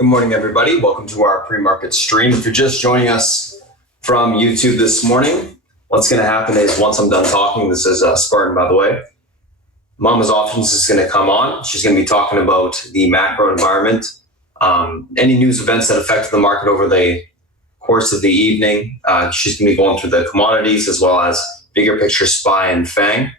Good morning, everybody. Welcome to our pre-market stream. If you're just joining us from YouTube this morning, what's going to happen is once I'm done talking, this is Spartan, by the way, Mama's Options is going to come on. She's going to be talking about the macro environment, any news events that affected the market over the course of the evening. She's going to be going through the commodities as well as bigger picture SPY and FANG.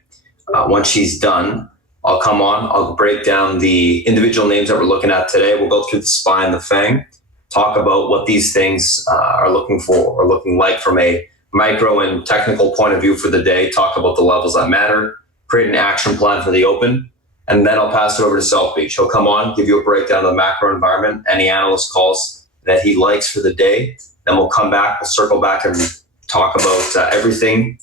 Once she's done, I'll come on, I'll break down the individual names that we're looking at today. We'll go through the SPY and the FANG, talk about what these things are looking for or looking like from a micro and technical point of view for the day, talk about the levels that matter, create an action plan for the open, and then I'll pass it over to South Beach. He'll come on, give you a breakdown of the macro environment, any analyst calls that he likes for the day. Then we'll come back, we'll circle back and talk about everything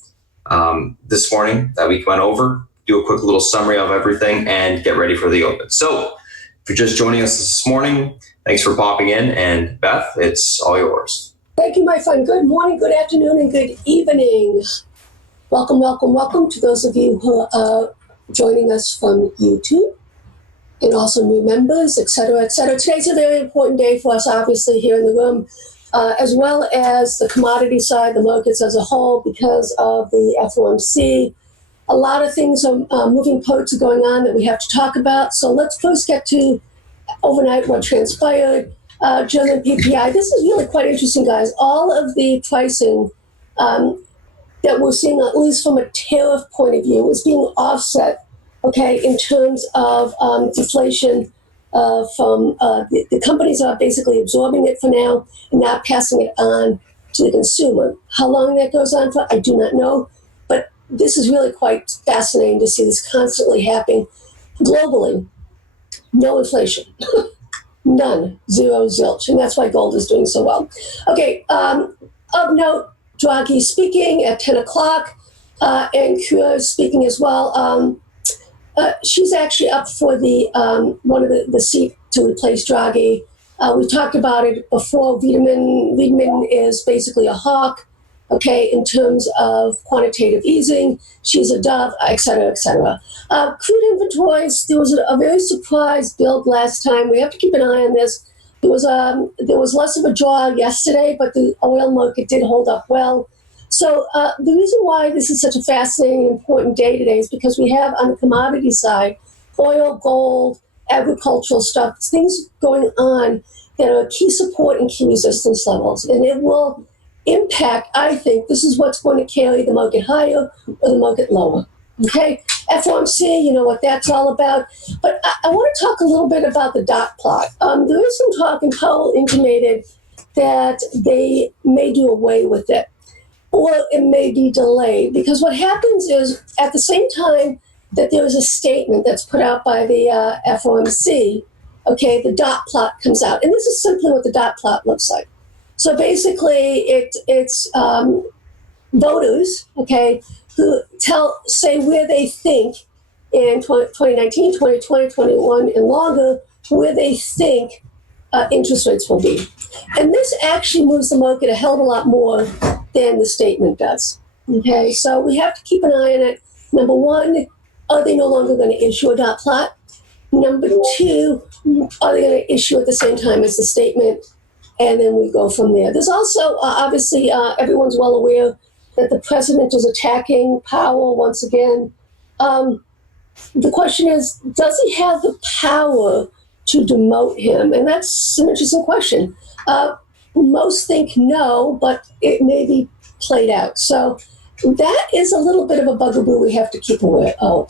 this morning that we went over, do a quick little summary of everything, and get ready for the open. So if you're just joining us this morning, thanks for popping in. And Beth, it's all yours. Thank you, my friend. Good morning, good afternoon, and good evening. Welcome, welcome, welcome to those of you who are joining us from YouTube and also new members, et cetera, et cetera. Today's a very important day for us, obviously, here in the room, as well as the commodity side, the markets as a whole, because of the FOMC. A lot of things are moving parts are going on that we have to talk about. So let's first get to overnight what transpired. German PPI. This is really quite interesting, guys. All of the pricing that we're seeing, at least from a tariff point of view, is being offset, okay, in terms of deflation from the companies are basically absorbing it for now and not passing it on to the consumer. How long that goes on for, I do not know. But this is really quite fascinating to see this constantly happening globally. No inflation. None. Zero, zilch. And that's why gold is doing so well. Okay, of note, Draghi speaking at 10 o'clock, and Kura speaking as well. She's actually up for the one of the seat to replace Draghi. We talked about it before. Wiedemann is basically a hawk, okay, in terms of quantitative easing. She's a dove, et cetera, et cetera. Crude inventories, there was a very surprise build last time. We have to keep an eye on this. There was less of a draw yesterday, but the oil market did hold up well. So the reason why this is such a fascinating and important day today is because we have on the commodity side, oil, gold, agricultural stuff, things going on that are key support and key resistance levels. And it will impact, I think, this is what's going to carry the market higher or the market lower. Okay, FOMC, you know what that's all about. But I want to talk a little bit about the dot plot. There is some talk, and Powell intimated that they may do away with it, or it may be delayed. Because what happens is, at the same time that there is a statement that's put out by the FOMC, okay, the dot plot comes out. And this is simply what the dot plot looks like. So basically, it's voters, okay, who say where they think in 2019, 2020, 21, and longer, where they think interest rates will be. And this actually moves the market a hell of a lot more than the statement does. Okay, so we have to keep an eye on it. Number one, are they no longer going to issue a dot plot? Number two, are they going to issue at the same time as the statement? And then we go from there. There's also, obviously, everyone's well aware that the president is attacking Powell once again. The question is, does he have the power to demote him? And that's an interesting question. Most think no, but it may be played out. So that is a little bit of a bugaboo we have to keep aware of.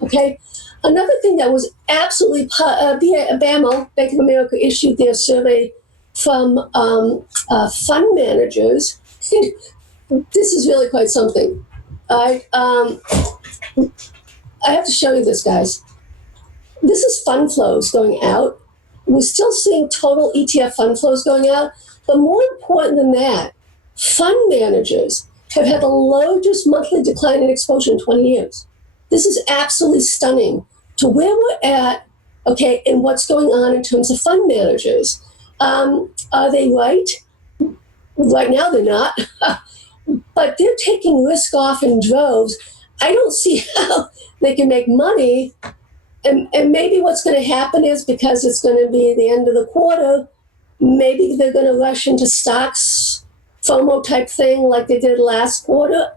Okay. Another thing that was absolutely, BAML, Bank of America, issued their survey from fund managers. This is really quite something. I have to show you this, guys. This is fund flows going out. We're still seeing total ETF fund flows going out. But more important than that, fund managers have had the largest monthly decline in exposure in 20 years. This is absolutely stunning to where we're at, okay, and what's going on in terms of fund managers. Are they right? Right now they're not. But they're taking risk off in droves. I don't see how they can make money and maybe what's going to happen is because it's going to be the end of the quarter, maybe they're going to rush into stocks, FOMO type thing like they did last quarter,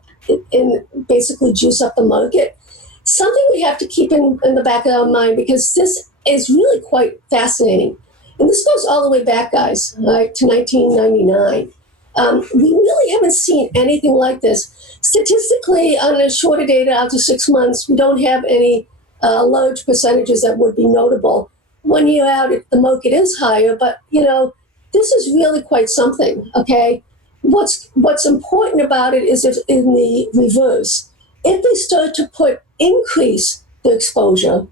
and basically juice up the market. Something we have to keep in the back of our mind, because this is really quite fascinating. And this goes all the way back, guys, right, to 1999. We really haven't seen anything like this. Statistically, on a shorter data out to 6 months, we don't have any large percentages that would be notable. 1 year out, the market is higher, but, this is really quite something, okay? What's important about it is if in the reverse, if they start to increase the exposure,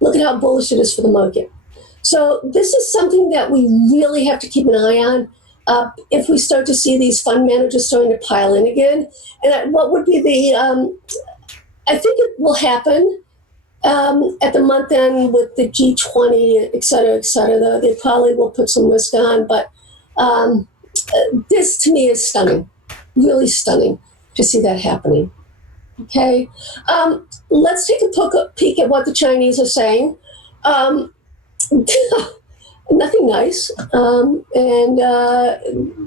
look at how bullish it is for the market. So this is something that we really have to keep an eye on. If we start to see these fund managers starting to pile in again, and what would be I think it will happen at the month end with the G20, et cetera, et cetera. They probably will put some risk on, but this to me is stunning, really stunning to see that happening. Okay, let's take a peek at what the Chinese are saying. Nothing nice, and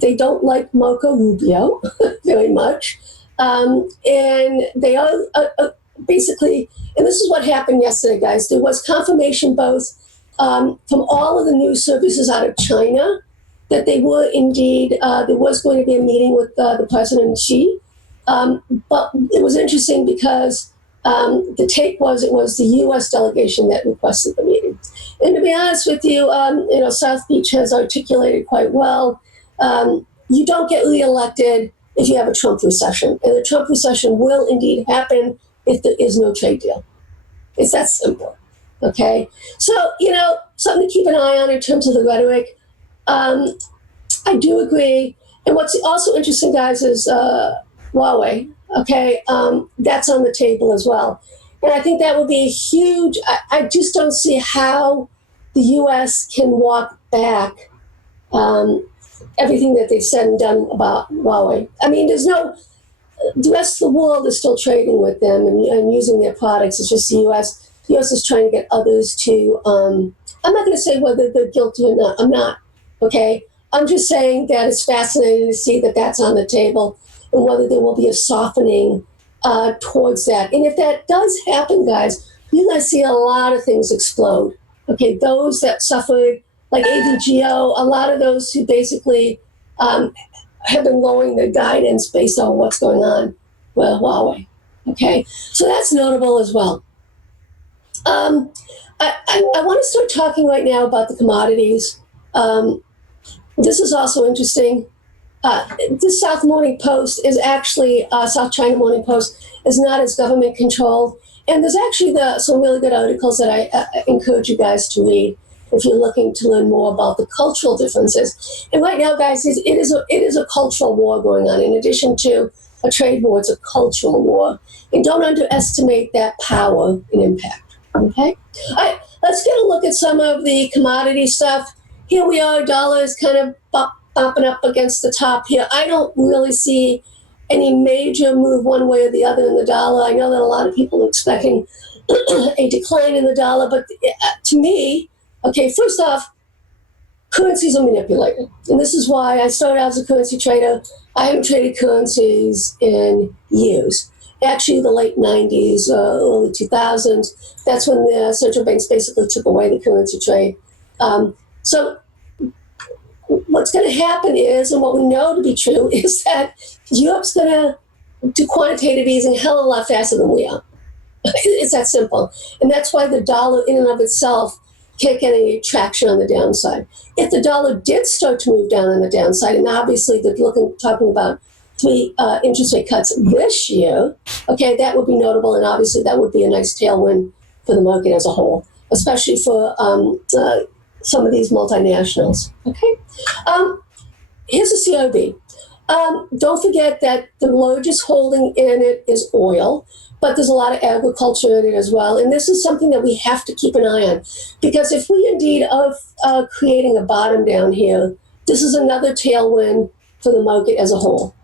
they don't like Marco Rubio very much, and they are basically, and this is what happened yesterday, guys. There was confirmation both from all of the news services out of China that they were indeed, there was going to be a meeting with the President Xi, but it was interesting because the take was it was the U.S. delegation that requested the meeting. And to be honest with you, South Beach has articulated quite well. You don't get reelected if you have a Trump recession, and the Trump recession will indeed happen if there is no trade deal. It's that simple. Okay, so something to keep an eye on in terms of the rhetoric. I do agree, and what's also interesting, guys, is Huawei. Okay, that's on the table as well. And I think that would be a huge, I just don't see how the U.S. can walk back everything that they've said and done about Huawei. I mean, the rest of the world is still trading with them and using their products. It's just the U.S. The U.S. is trying to get others to, I'm not going to say whether they're guilty or not. I'm not, okay? I'm just saying that it's fascinating to see that that's on the table and whether there will be a softening towards that. And if that does happen, guys, you're going to see a lot of things explode. Okay, those that suffered, like AVGO, a lot of those who basically have been lowering their guidance based on what's going on with Huawei. Okay, so that's notable as well. I want to start talking right now about the commodities. This is also interesting. This South Morning Post is actually, South China Morning Post is not as government controlled. And there's actually some really good articles that I encourage you guys to read if you're looking to learn more about the cultural differences. And right now, guys, it is a cultural war going on. In addition to a trade war, it's a cultural war. And don't underestimate that power and impact, okay? All right, let's get a look at some of the commodity stuff. Here we are, dollar is kind of bumping up against the top here. I don't really see any major move one way or the other in the dollar. I know that a lot of people are expecting a decline in the dollar, but to me, okay, first off, currencies are manipulated. And this is why I started out as a currency trader. I haven't traded currencies in years. Actually, the late 90s, early 2000s, that's when the central banks basically took away the currency trade. So what's going to happen is, and what we know to be true, is that Europe's going to do quantitative easing a hell of a lot faster than we are. It's that simple. And that's why the dollar in and of itself can't get any traction on the downside. If the dollar did start to move down on the downside, and obviously they're talking about 3 interest rate cuts this year, okay, that would be notable, and obviously that would be a nice tailwind for the market as a whole, especially for some of these multinationals. Okay, here's a CRB. Don't forget that the largest holding in it is oil, but there's a lot of agriculture in it as well. And this is something that we have to keep an eye on, because if we indeed are creating a bottom down here, this is another tailwind for the market as a whole.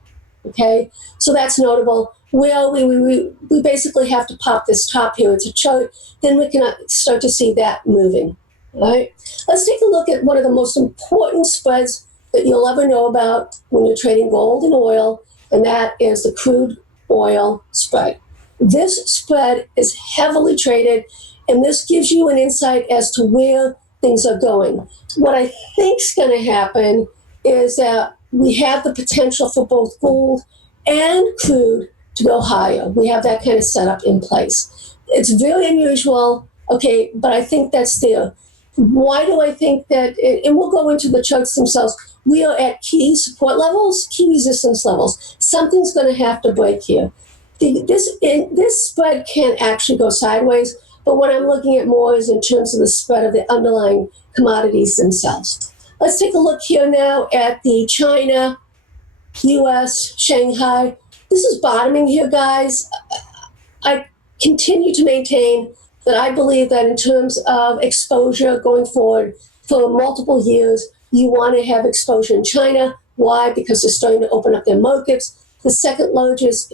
Okay, so that's notable. where we basically have to pop this top here. It's a chart. Then we can start to see that moving. All right. Let's take a look at one of the most important spreads that you'll ever know about when you're trading gold and oil, and that is the crude oil spread. This spread is heavily traded, and this gives you an insight as to where things are going. What I think is going to happen is that we have the potential for both gold and crude to go higher. We have that kind of setup in place. It's very unusual, okay, but I think that's there. Why do I think that, and we'll go into the charts themselves, we are at key support levels, key resistance levels. Something's going to have to break here. This spread can't actually go sideways, but what I'm looking at more is in terms of the spread of the underlying commodities themselves. Let's take a look here now at the China, US, Shanghai. This is bottoming here, guys. I continue to maintain that I believe that in terms of exposure going forward for multiple years, you want to have exposure in China. Why? Because they're starting to open up their markets. The second largest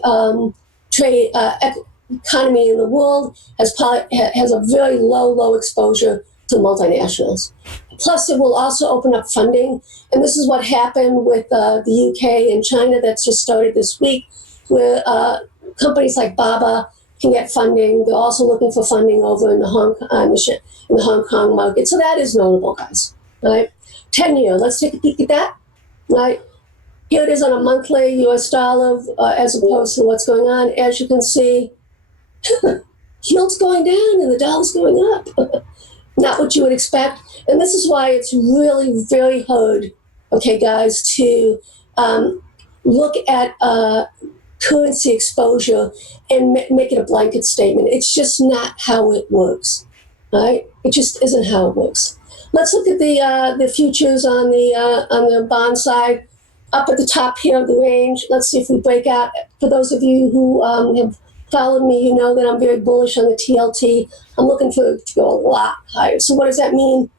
trade economy in the world has a very low exposure to multinationals. Plus, it will also open up funding. And this is what happened with the UK and China that's just started this week, where companies like Baba can get funding. They're also looking for funding over in the Hong Kong market. So that is notable, guys. Right? 10-year, let's take a peek at that. Right? Here it is on a monthly US dollar as opposed to what's going on. As you can see, yield's going down and the dollar's going up. Not what you would expect. And this is why it's really very hard, okay, guys, to look at currency exposure and make it a blanket statement. It's just not how it works, right? It just isn't how it works. Let's look at the futures on the bond side. Up at the top here of the range, let's see if we break out. For those of you who have followed me, you know that I'm very bullish on the TLT. I'm looking for it to go a lot higher. So what does that mean?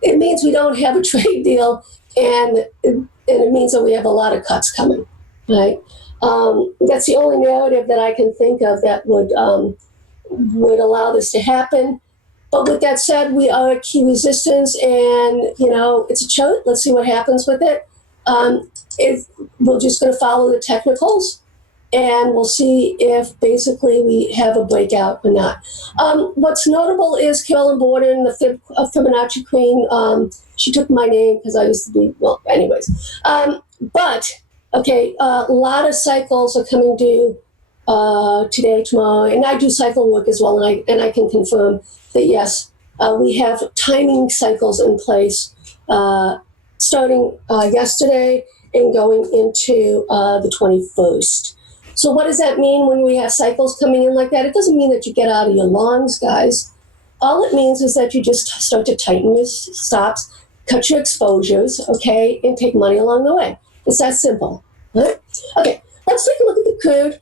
It means we don't have a trade deal, and it means that we have a lot of cuts coming, right? That's the only narrative that I can think of that would allow this to happen. But with that said, we are at key resistance, and it's a chart. Let's see what happens with it. We're just going to follow the technicals, and we'll see if basically we have a breakout or not. What's notable is Carolyn Borden, the Fibonacci queen. She took my name because I used to be, well, anyways. But, okay, a lot of cycles are coming due today, tomorrow, and I do cycle work as well, and I can confirm that, yes, we have timing cycles in place starting yesterday and going into the 21st. So what does that mean when we have cycles coming in like that? It doesn't mean that you get out of your longs, guys. All it means is that you just start to tighten your stops, cut your exposures, okay, and take money along the way. It's that simple. Right? Okay, let's take a look at the crude.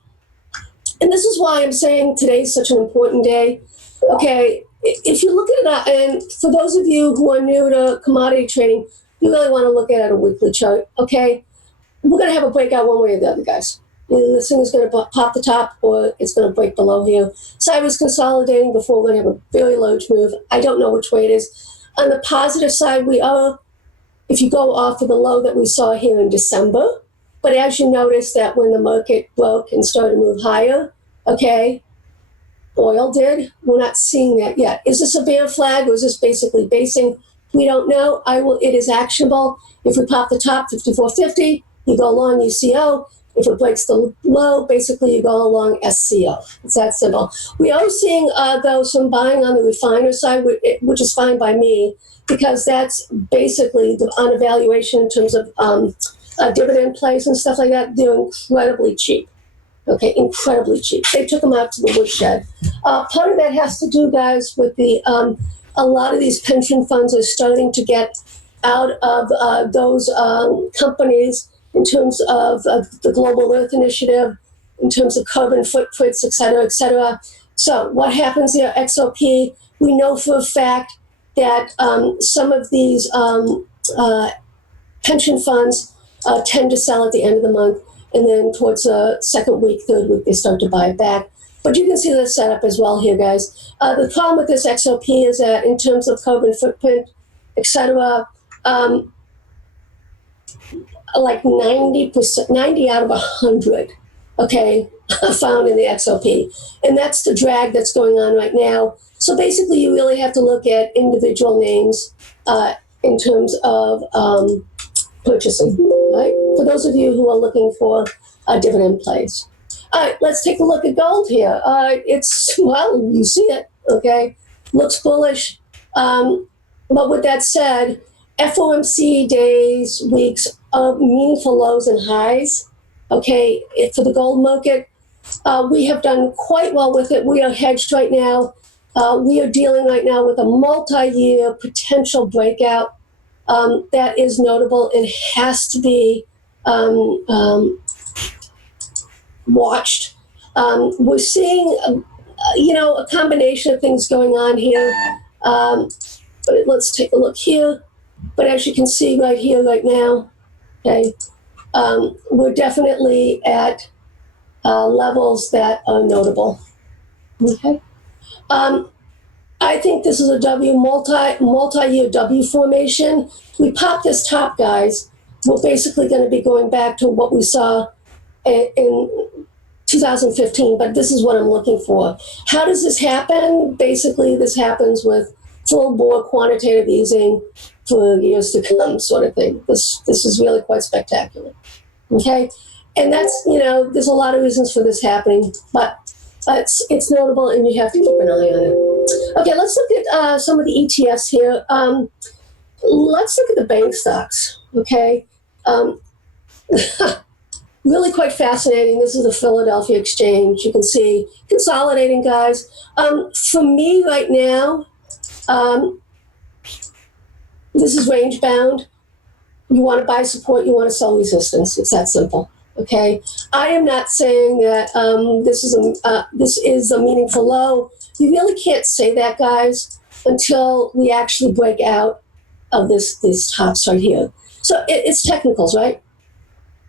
And this is why I'm saying today's such an important day. Okay, if you look at it, and for those of you who are new to commodity trading, you really want to look at it a weekly chart, okay? We're going to have a breakout one way or the other, guys. Either this thing is going to pop the top or it's going to break below here. So I was consolidating before. We're going to have a very large move. I don't know which way it is. On the positive side, we are, if you go off of the low that we saw here in December, but as you notice that when the market broke and started to move higher, okay, oil did. We're not seeing that yet. Is this a bear flag or is this basically basing? We don't know. It is actionable. If we pop the top, 54.50, you go long UCO. If it breaks the low, basically you go along SCO. It's that simple. We are seeing, though, some buying on the refiner side, which is fine by me, because that's basically on a valuation in terms of dividend plays and stuff like that. They're incredibly cheap. Okay, incredibly cheap. They took them out to the woodshed. Part of that has to do, guys, with a lot of these pension funds are starting to get out of those companies in terms of the Global Earth Initiative, in terms of carbon footprints, et cetera, et cetera. So what happens there, XOP, we know for a fact that some of these pension funds tend to sell at the end of the month. and then towards the second week, third week, they start to buy it back. But you can see the setup as well here, guys. The problem with this XLP is that in terms of carbon footprint, etc., like 90%, 90 out of 100, okay, found in the XLP. And that's the drag that's going on right now. So basically, you really have to look at individual names in terms of purchasing, right? For those of you who are looking for dividend plays. All right, let's take a look at gold here. Well, you see it, okay? Looks bullish. But with that said, FOMC days, weeks of meaningful lows and highs, okay, for the gold market, we have done quite well with it. We are hedged right now. We are dealing right now with a multi-year potential breakout that is notable and has to be watched. We're seeing, a combination of things going on here. But let's take a look here. But as you can see right here, right now, okay, we're definitely at levels that are notable. Okay. I think this is a multi-year W formation. We pop this top, guys. We're basically going to be going back to what we saw in 2015, but this is what I'm looking for. How does this happen? Basically, this happens with full-bore quantitative easing for years to come, sort of thing. This is really quite spectacular. Okay, and that's there's a lot of reasons for this happening, but it's notable, and you have to keep an eye on it. Okay, let's look at some of the ETFs here. Let's look at the bank stocks. Okay. Really quite fascinating. This is the Philadelphia Exchange. You can see consolidating, guys. For me right now, this is range bound. You want to buy support, you want to sell resistance. It's that simple. Okay. I am not saying that this is a meaningful low. You really can't say that, guys, until we actually break out of these tops right here. So it's technicals, right?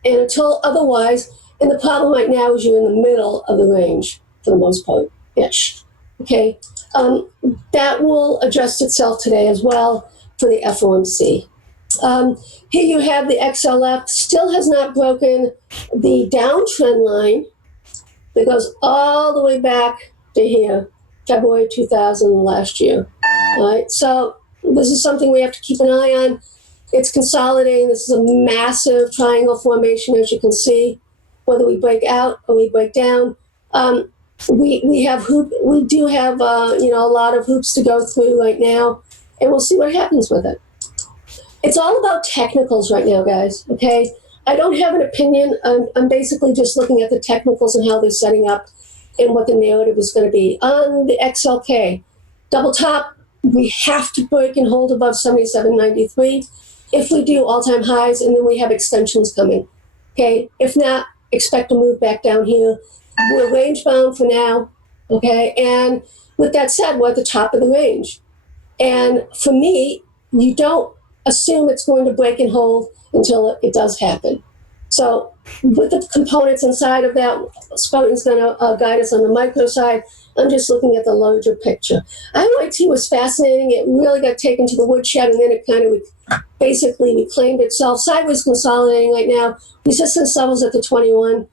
And until otherwise, and the problem right now is you're in the middle of the range for the most part, ish. Okay, that will adjust itself today as well for the FOMC. Here you have the XLF, still has not broken the downtrend line that goes all the way back to here, February 2000 last year. All right, so this is something we have to keep an eye on. It's consolidating. This is a massive triangle formation, as you can see. Whether we break out or we break down, we do have a lot of hoops to go through right now, and we'll see what happens with it. It's all about technicals right now, guys. Okay, I don't have an opinion. I'm basically just looking at the technicals and how they're setting up, and what the narrative is going to be on the XLK double top. We have to break and hold above 77.93. If we do, all-time highs, and then we have extensions coming. Okay, if not, expect to move back down here. We're range bound for now. Okay, and with that said, we're at the top of the range. And for me, you don't assume it's going to break and hold until it does happen. So with the components inside of that, Spartan's going to guide us on the micro side. I'm just looking at the larger picture. IYT was fascinating. It really got taken to the woodshed, and then it kind of basically reclaimed itself. Sideways consolidating right now. Resistance levels at the 21.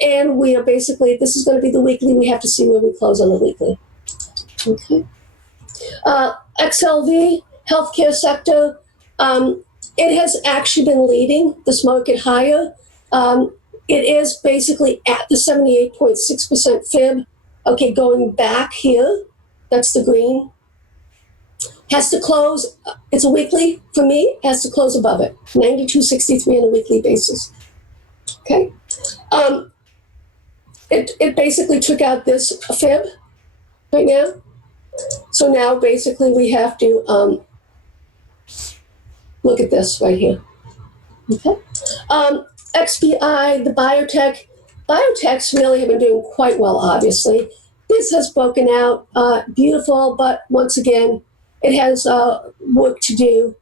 And we are basically, this is going to be the weekly. We have to see where we close on the weekly. Okay. XLV, healthcare sector. It has actually been leading this market higher. It is basically at the 78.6% fib. Okay, going back here, that's the green. Has to close, it's a weekly for me, has to close above it. 92.63 on a weekly basis. Okay. It basically took out this fib right now. So now basically we have to look at this right here. Okay. XBI, the biotechs really have been doing quite well, obviously. This has broken out, beautiful, but once again, it has work to do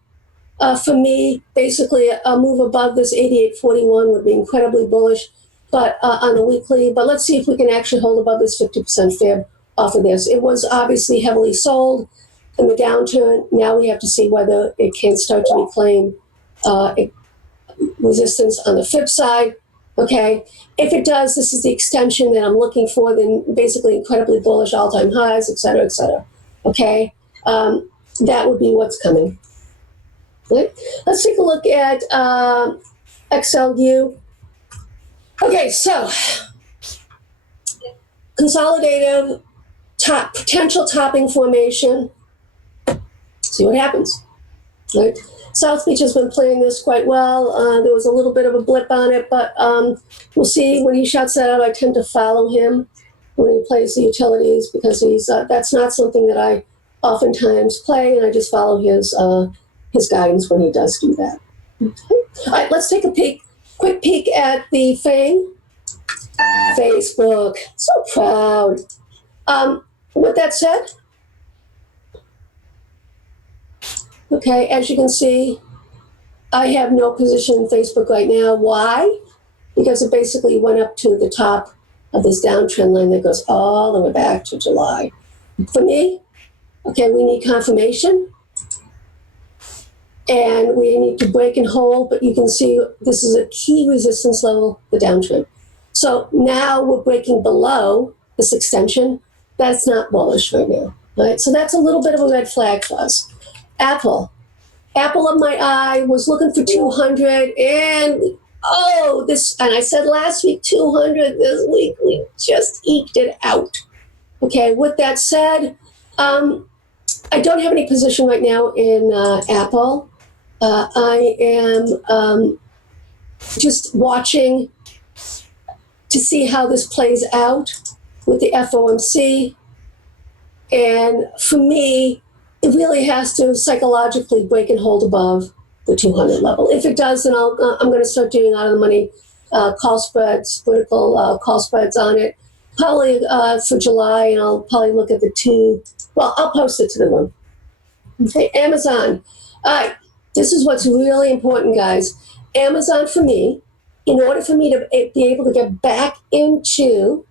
For me, basically, a move above this 88.41 would be incredibly bullish, but on the weekly. But let's see if we can actually hold above this 50% fib off of this. It was obviously heavily sold in the downturn. Now we have to see whether it can start to reclaim resistance on the fib side. Okay, if it does, this is the extension that I'm looking for. Then basically incredibly bullish, all-time highs, et cetera, et cetera. Okay, that would be what's coming. Right? Let's take a look at XLU. Okay, so consolidative potential topping formation. See what happens. Right? South Beach has been playing this quite well. There was a little bit of a blip on it, but we'll see. When he shuts that out, I tend to follow him when he plays the utilities because that's not something that I oftentimes play, and I just follow his guidance when he does do that. Okay. All right, let's take a quick peek at the FANG. Facebook, so proud. With that said, okay, as you can see, I have no position in Facebook right now. Why? Because it basically went up to the top of this downtrend line that goes all the way back to July. For me, okay, we need confirmation. And we need to break and hold, but you can see this is a key resistance level, the downtrend. So now we're breaking below this extension. That's not bullish right now, right? So that's a little bit of a red flag for us. Apple of my eye was looking for 200, and and I said last week 200. This week we just eked it out. Okay, with that said, I don't have any position right now in Apple. I am just watching to see how this plays out with the FOMC. And for me, it really has to psychologically break and hold above the 200 level. If it does, then I'm going to start doing out of the money call spreads, vertical call spreads on it, probably for July, and I'll probably look at the two. Well, I'll post it to the room. Okay, Amazon. All right, this is what's really important, guys. Amazon, for me, in order for me to be able to get back into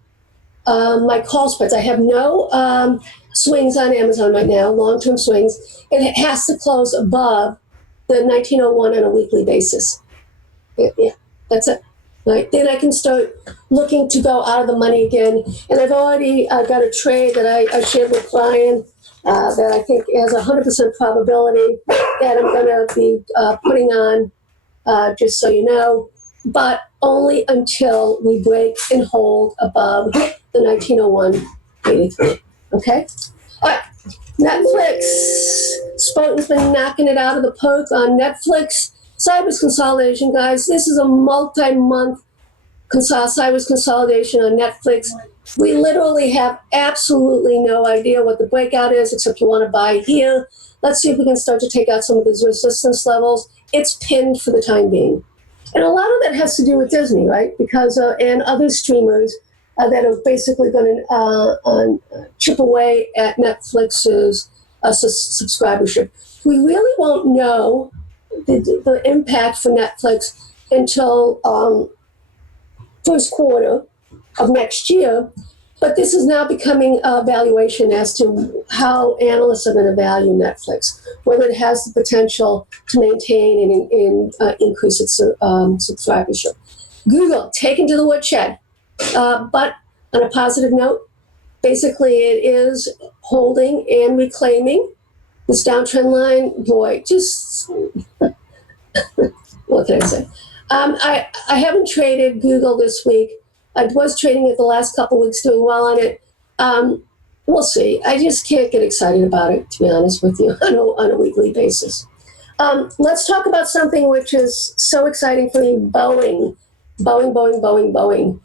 my call spreads, I have no swings on Amazon right now, long-term swings. It has to close above the 1901 on a weekly basis. Yeah, that's it. Right, then I can start looking to go out of the money again. And I've already got a trade that I shared with Brian that I think has a 100% probability that I'm going to be putting on, just so you know, but only until we break and hold above the 1901.83. Okay? All right. Netflix. Spartan's been knocking it out of the park on Netflix. Cyber's consolidation, guys. This is a multi-month Cyber's consolidation on Netflix. We literally have absolutely no idea what the breakout is, except you want to buy here. Let's see if we can start to take out some of these resistance levels. It's pinned for the time being. And a lot of that has to do with Disney, right? Because, and other streamers that are basically going to chip away at Netflix's subscribership. We really won't know the impact for Netflix until first quarter of next year. But this is now becoming a valuation as to how analysts are going to value Netflix, whether it has the potential to maintain and increase its subscribership. Google, taken to the woodshed. But on a positive note, basically it is holding and reclaiming this downtrend line. Boy, just, what can I say? I haven't traded Google this week. I was trading it the last couple of weeks, doing well on it. We'll see. I just can't get excited about it, to be honest with you, on a weekly basis. Let's talk about something which is so exciting for me, Boeing. Boeing.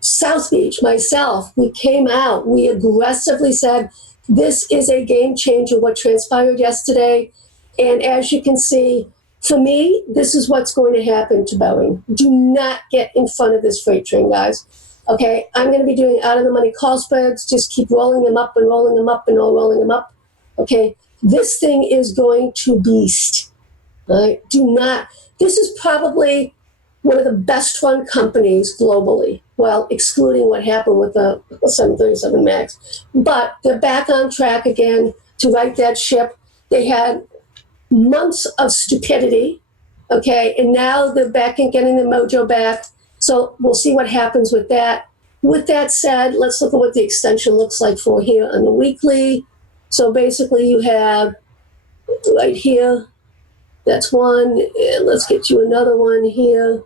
South Beach, myself, we came out. We aggressively said, this is a game changer, what transpired yesterday. And as you can see, for me, this is what's going to happen to Boeing. Do not get in front of this freight train, guys. Okay, I'm going to be doing out-of-the-money call spreads. Just keep rolling them up and rolling them up and rolling them up. Okay, this thing is going to beast. Right? Do not. This is probably one of the best run companies globally. Well, excluding what happened with the 737 MAX, but they're back on track again to right that ship. They had months of stupidity, okay, and now they're back and getting the mojo back. So we'll see what happens with that. With that said, let's look at what the extension looks like for here on the weekly. So basically you have right here, that's one, and let's get you another one here.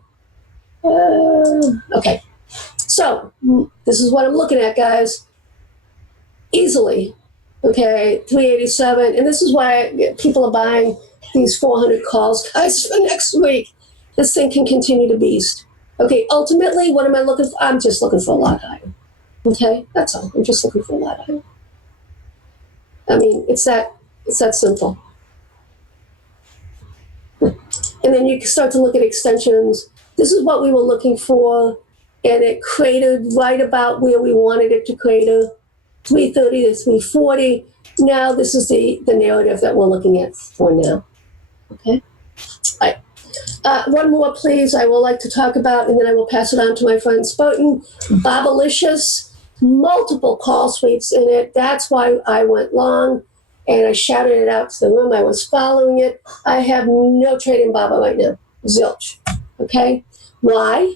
Okay, so this is what I'm looking at, guys. Easily, okay, 387, and this is why people are buying these 400 calls, guys, for next week. This thing can continue to beast. Okay, ultimately, what am I looking for? I'm just looking for a lot higher. Okay, that's all. I'm just looking for a lot higher. I mean, it's that simple. And then you start to look at extensions. This is what we were looking for, and it cratered right about where we wanted it to crater, 330 to 340. Now this is the narrative that we're looking at for now. Okay. All right. One more, please. I will like to talk about, and then I will pass it on to my friend Spartan. Bobalicious, multiple call sweeps in it. That's why I went long, and I shouted it out to the room. I was following it. I have no trade in Baba right now. Zilch. Okay. Why?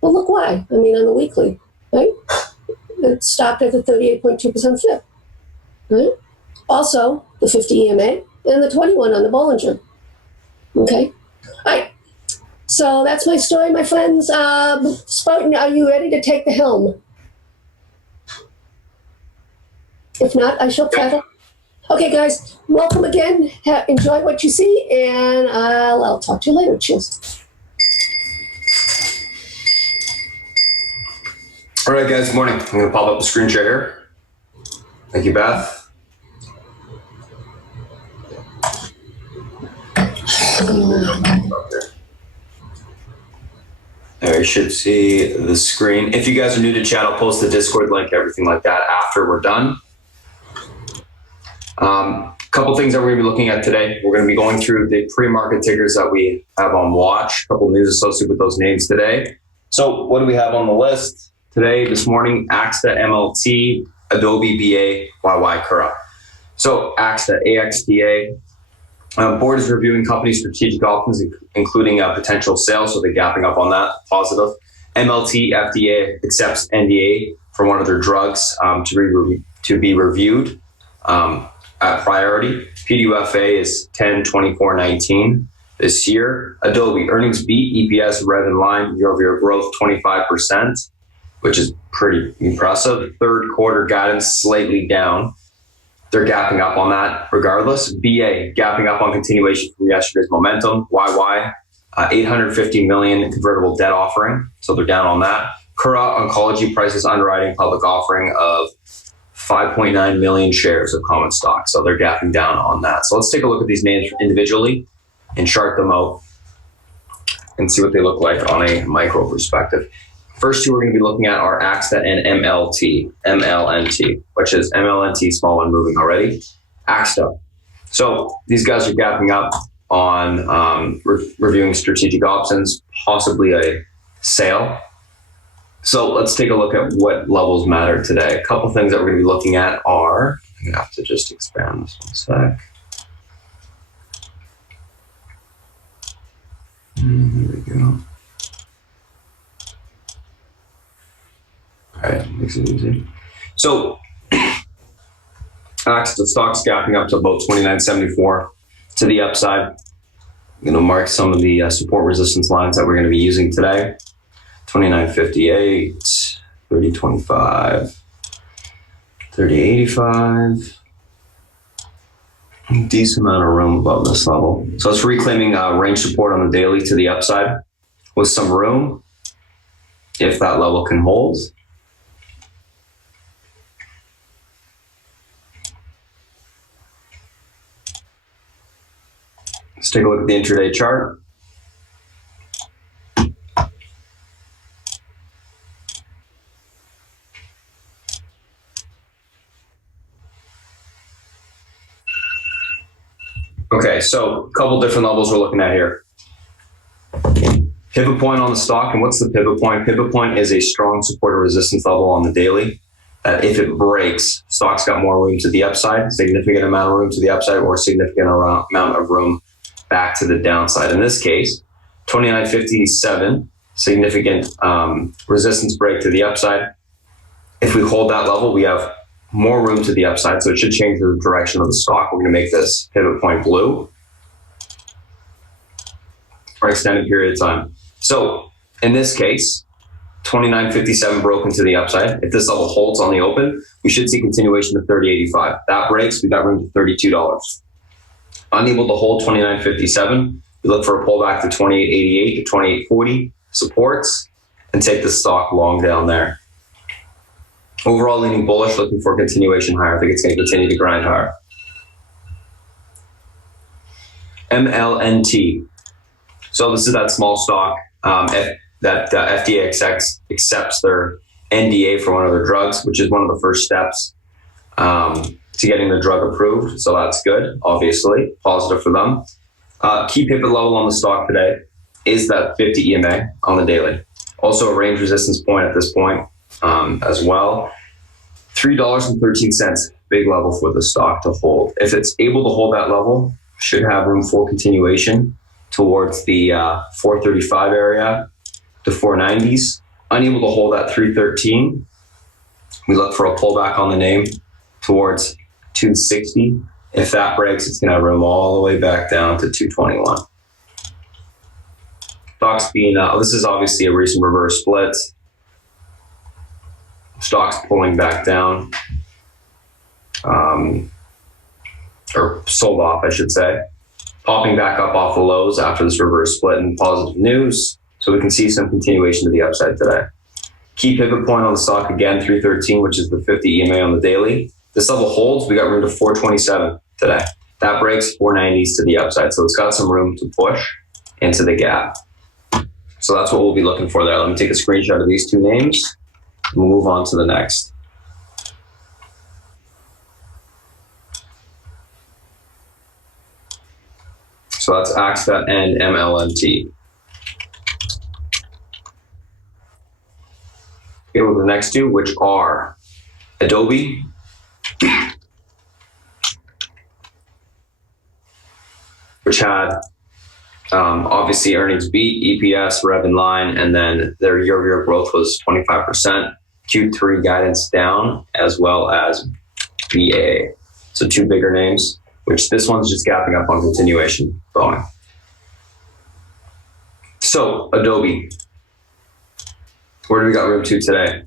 Well, look why. I mean, on the weekly, right? It stopped at the 38.2% flip. Right? Also, the 50 EMA and the 21 on the Bollinger. Okay. All right. So that's my story, my friends. Spartan, are you ready to take the helm? If not, I shall prattle. Okay, guys, welcome again. Enjoy what you see, and I'll talk to you later. Cheers. All right, guys, good morning. I'm going to pop up the screen share here. Thank you, Beth. There, you should see the screen. If you guys are new to chat, I'll post the Discord link, everything like that after we're done. Couple things that we're going to be looking at today. We're going to be going through the pre-market tickers that we have on watch. A couple news associated with those names today. So what do we have on the list today, this morning? AXTA, MLT, Adobe, BA, YY, Kura. So AXTA, AXTA. Board is reviewing company strategic options, including potential sales, so they're gapping up on that, positive. MLT, FDA accepts NDA for one of their drugs to be reviewed at priority. PDUFA is 10/24/19 this year. Adobe, earnings beat, EPS read in line, year-over-year growth 25%, which is pretty impressive. Third quarter guidance slightly down. They're gapping up on that regardless. BA, gapping up on continuation from yesterday's momentum. YY, 850 million convertible debt offering. So they're down on that. Kura Oncology prices underwriting public offering of 5.9 million shares of common stock. So they're gapping down on that. So let's take a look at these names individually and chart them out and see what they look like on a micro perspective. First two we're going to be looking at are AXTA and MLNT, which is MLNT, small one moving already. AXTA. So these guys are gapping up on reviewing strategic options, possibly a sale. So let's take a look at what levels matter today. A couple things that we're going to be looking at are, I'm going to have to just expand this one sec. Here we go. All right, makes it easy. So, the stock's gapping up to about 29.74 to the upside. I'm going to mark some of the support resistance lines that we're going to be using today. 29.58, 30.25, 30.85. Decent amount of room above this level. So it's reclaiming range support on the daily to the upside with some room if that level can hold. Let's take a look at the intraday chart. Okay, so a couple different levels we're looking at here. Pivot point on the stock, and what's the pivot point? Pivot point is a strong support or resistance level on the daily. If it breaks, stock's got more room to the upside, significant amount of room to the upside, or significant amount of room back to the downside. In this case, 29.57, significant resistance break to the upside. If we hold that level, we have more room to the upside, so it should change the direction of the stock. We're going to make this pivot point blue for an extended period of time. So in this case, 29.57 broken to the upside. If this level holds on the open, we should see continuation to 30.85. That breaks, we got room to $32. Unable to hold 29.57, we look for a pullback to 28.88 to 28.40 supports and take the stock long down there. Overall leaning bullish, looking for a continuation higher. I think it's going to continue to grind higher. MLNT. So this is that small stock that FDA accepts their NDA for one of their drugs, which is one of the first steps to getting the drug approved. So that's good, obviously, positive for them. Key pivot level on the stock today is that 50 EMA on the daily. Also a range resistance point at this point as well. $3.13, big level for the stock to hold. If it's able to hold that level, should have room for continuation towards the 435 area to 490s. Unable to hold at 313, we look for a pullback on the name towards 260. If that breaks, it's going to have room all the way back down to 221. Stock's being, this is obviously a recent reverse split. Stock's pulling back down, or sold off, I should say. Popping back up off the lows after this reverse split and positive news. So we can see some continuation to the upside today. Key pivot point on the stock, again, 313, which is the 50 EMA on the daily. This level holds, we got room to 427 today. That breaks 490s to the upside. So it's got some room to push into the gap. So that's what we'll be looking for there. Let me take a screenshot of these two names. We'll move on to the next. So that's AXTA and MLNT. Go to the next two, which are Adobe which had obviously earnings beat, EPS, rev in line, and then their year-over-year growth was 25%. Q3 guidance down, as well as BA. So two bigger names, which this one's just gapping up on continuation, Boeing. So Adobe, where do we got room to today?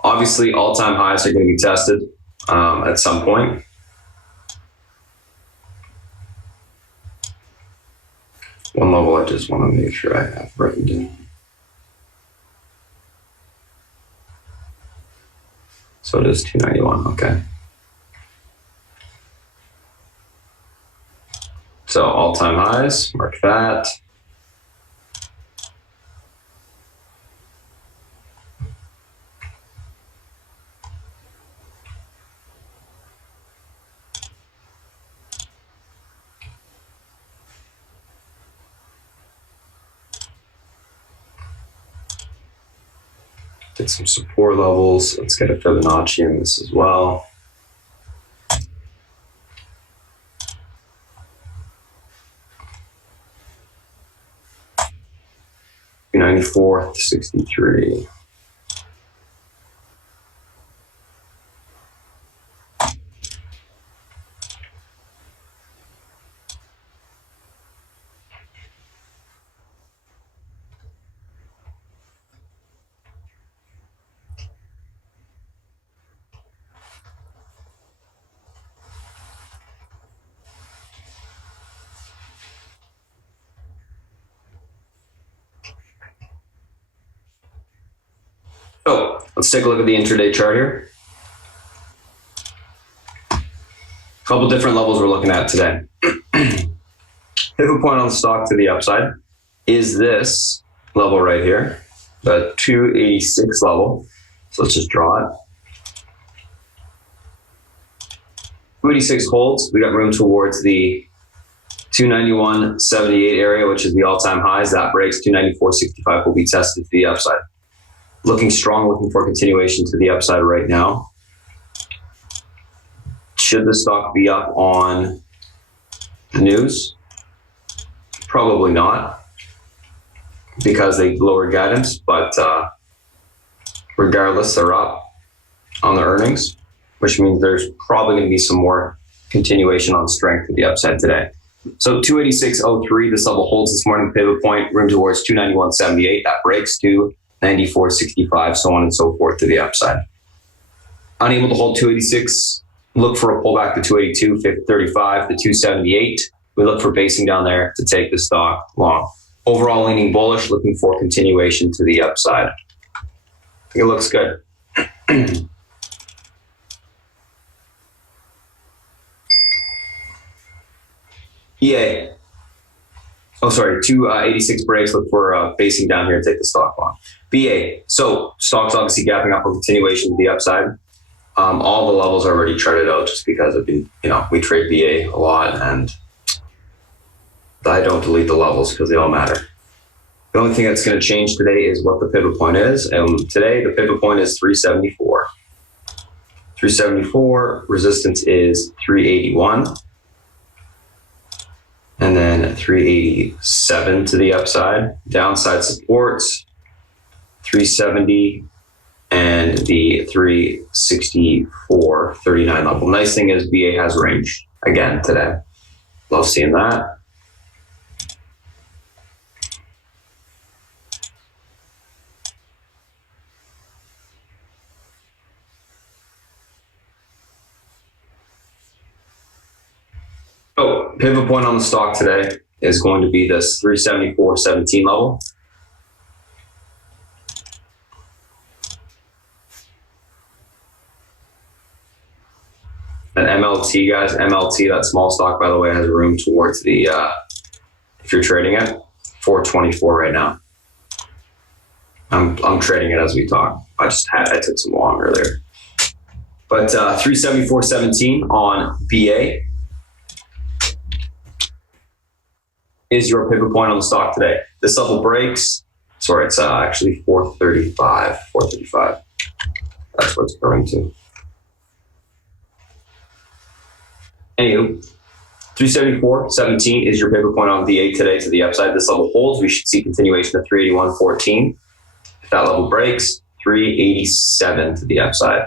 Obviously, all-time highs are going to be tested at some point. One level I just want to make sure I have written down. So it is 291, okay. So all-time highs, mark that. Get some support levels. Let's get a Fibonacci in this as well. $94 to 63. So let's take a look at the intraday chart here. A couple different levels we're looking at today. Pivot point on the stock to the upside is this level right here, the 286 level. So let's just draw it. 286 holds. We got room towards the 291.78 area, which is the all-time highs. That breaks 294.65 will be tested to the upside. Looking strong, looking for continuation to the upside right now. Should the stock be up on the news? Probably not, because they lowered guidance, but regardless, they're up on the earnings, which means there's probably going to be some more continuation on strength to the upside today. So 286.03, this level holds this morning, pivot point, room towards 291.78. That breaks to 94.65, so on and so forth to the upside. Unable to hold 286, look for a pullback to 282.35 to 278. We look for basing down there to take the stock long. Overall leaning bullish, looking for continuation to the upside. I think it looks good. EA. Oh, sorry, 286 breaks, look for basing down here to take the stock long. BA, so stock's obviously gapping up for continuation to the upside. All the levels are already charted out just because of, we trade BA a lot and I don't delete the levels because they all matter. The only thing that's going to change today is what the pivot point is. And today the pivot point is 374. 374, resistance is 381. And then 387 to the upside. Downside supports 370 and the 364.39 level. Nice thing is BA has range again today. Love seeing that. So pivot point on the stock today is going to be this 374.17 level. And MLT, guys, MLT, that small stock, by the way, has room towards the, if you're trading it, 424 right now. I'm trading it as we talk. I took some long earlier. But 374.17 on BA is your pivot point on the stock today. This level breaks. Sorry, it's actually 435. 435. That's what it's going to. Anywho, 374.17 is your pivot point on VA today to the upside. This level holds. We should see continuation of 381.14. If that level breaks, 387 to the upside.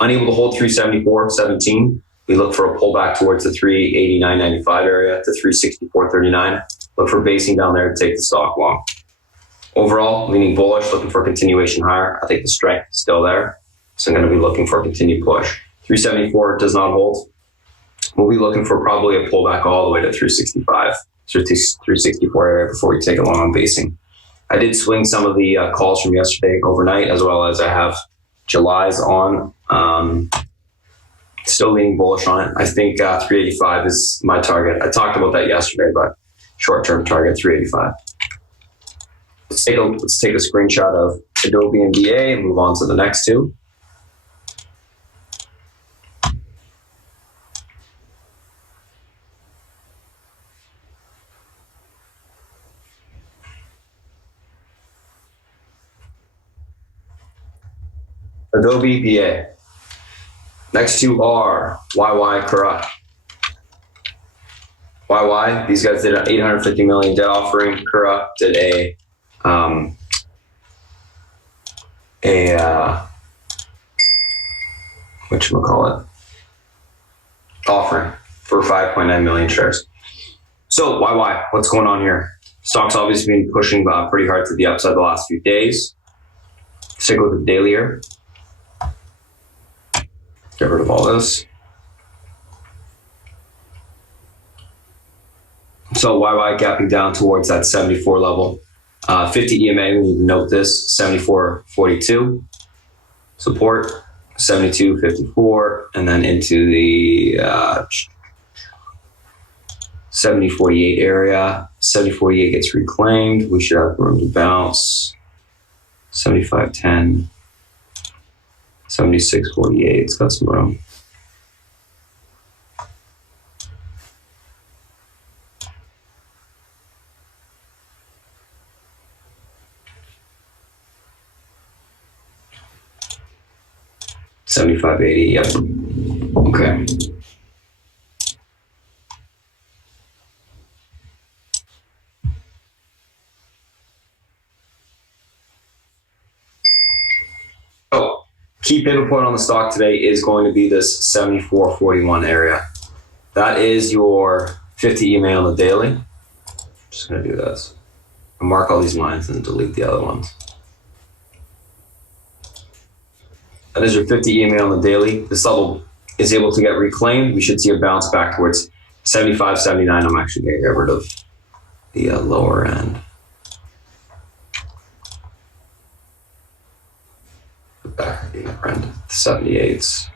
Unable to hold 374.17. We look for a pullback towards the 389.95 area to 364.39. Look for basing down there to take the stock long. Overall, leaning bullish, looking for continuation higher. I think the strength is still there. So I'm going to be looking for a continued push. 374 does not hold. We'll be looking for probably a pullback all the way to 365, so 364 area before we take it long on basing. I did swing some of the calls from yesterday overnight, as well as I have July's on. Still leaning bullish on it. I think 385 is my target. I talked about that yesterday, but short-term target 385. Let's take a screenshot of Adobe and BA and move on to the next two. Adobe BA. Next two are YY Kura. YY, these guys did an $850 million debt offering. Kura did a whatchamacallit, offering for 5.9 million shares. So YY, what's going on here? Stock's obviously been pushing pretty hard to the upside the last few days. Stick with the daily here. Get rid of all this. So YY gapping down towards that 74 level. 50 EMA, we need to note this, 74.42. Support, 72.54, and then into the 70.48 area. 70.48 gets reclaimed. We should have room to bounce. 75.10. 76.48, it's got some room. 75.80, yep. Okay. So, key pivot point on the stock today is going to be this 74.41 area. That is your 50 EMA on the daily. I'm just going to do this. I'll mark all these lines and delete the other ones. That is your 50 EMA on the daily. This level is able to get reclaimed. We should see a bounce back towards 75.79. I'm actually going to get rid of the lower end. Back at the upper end, 78s.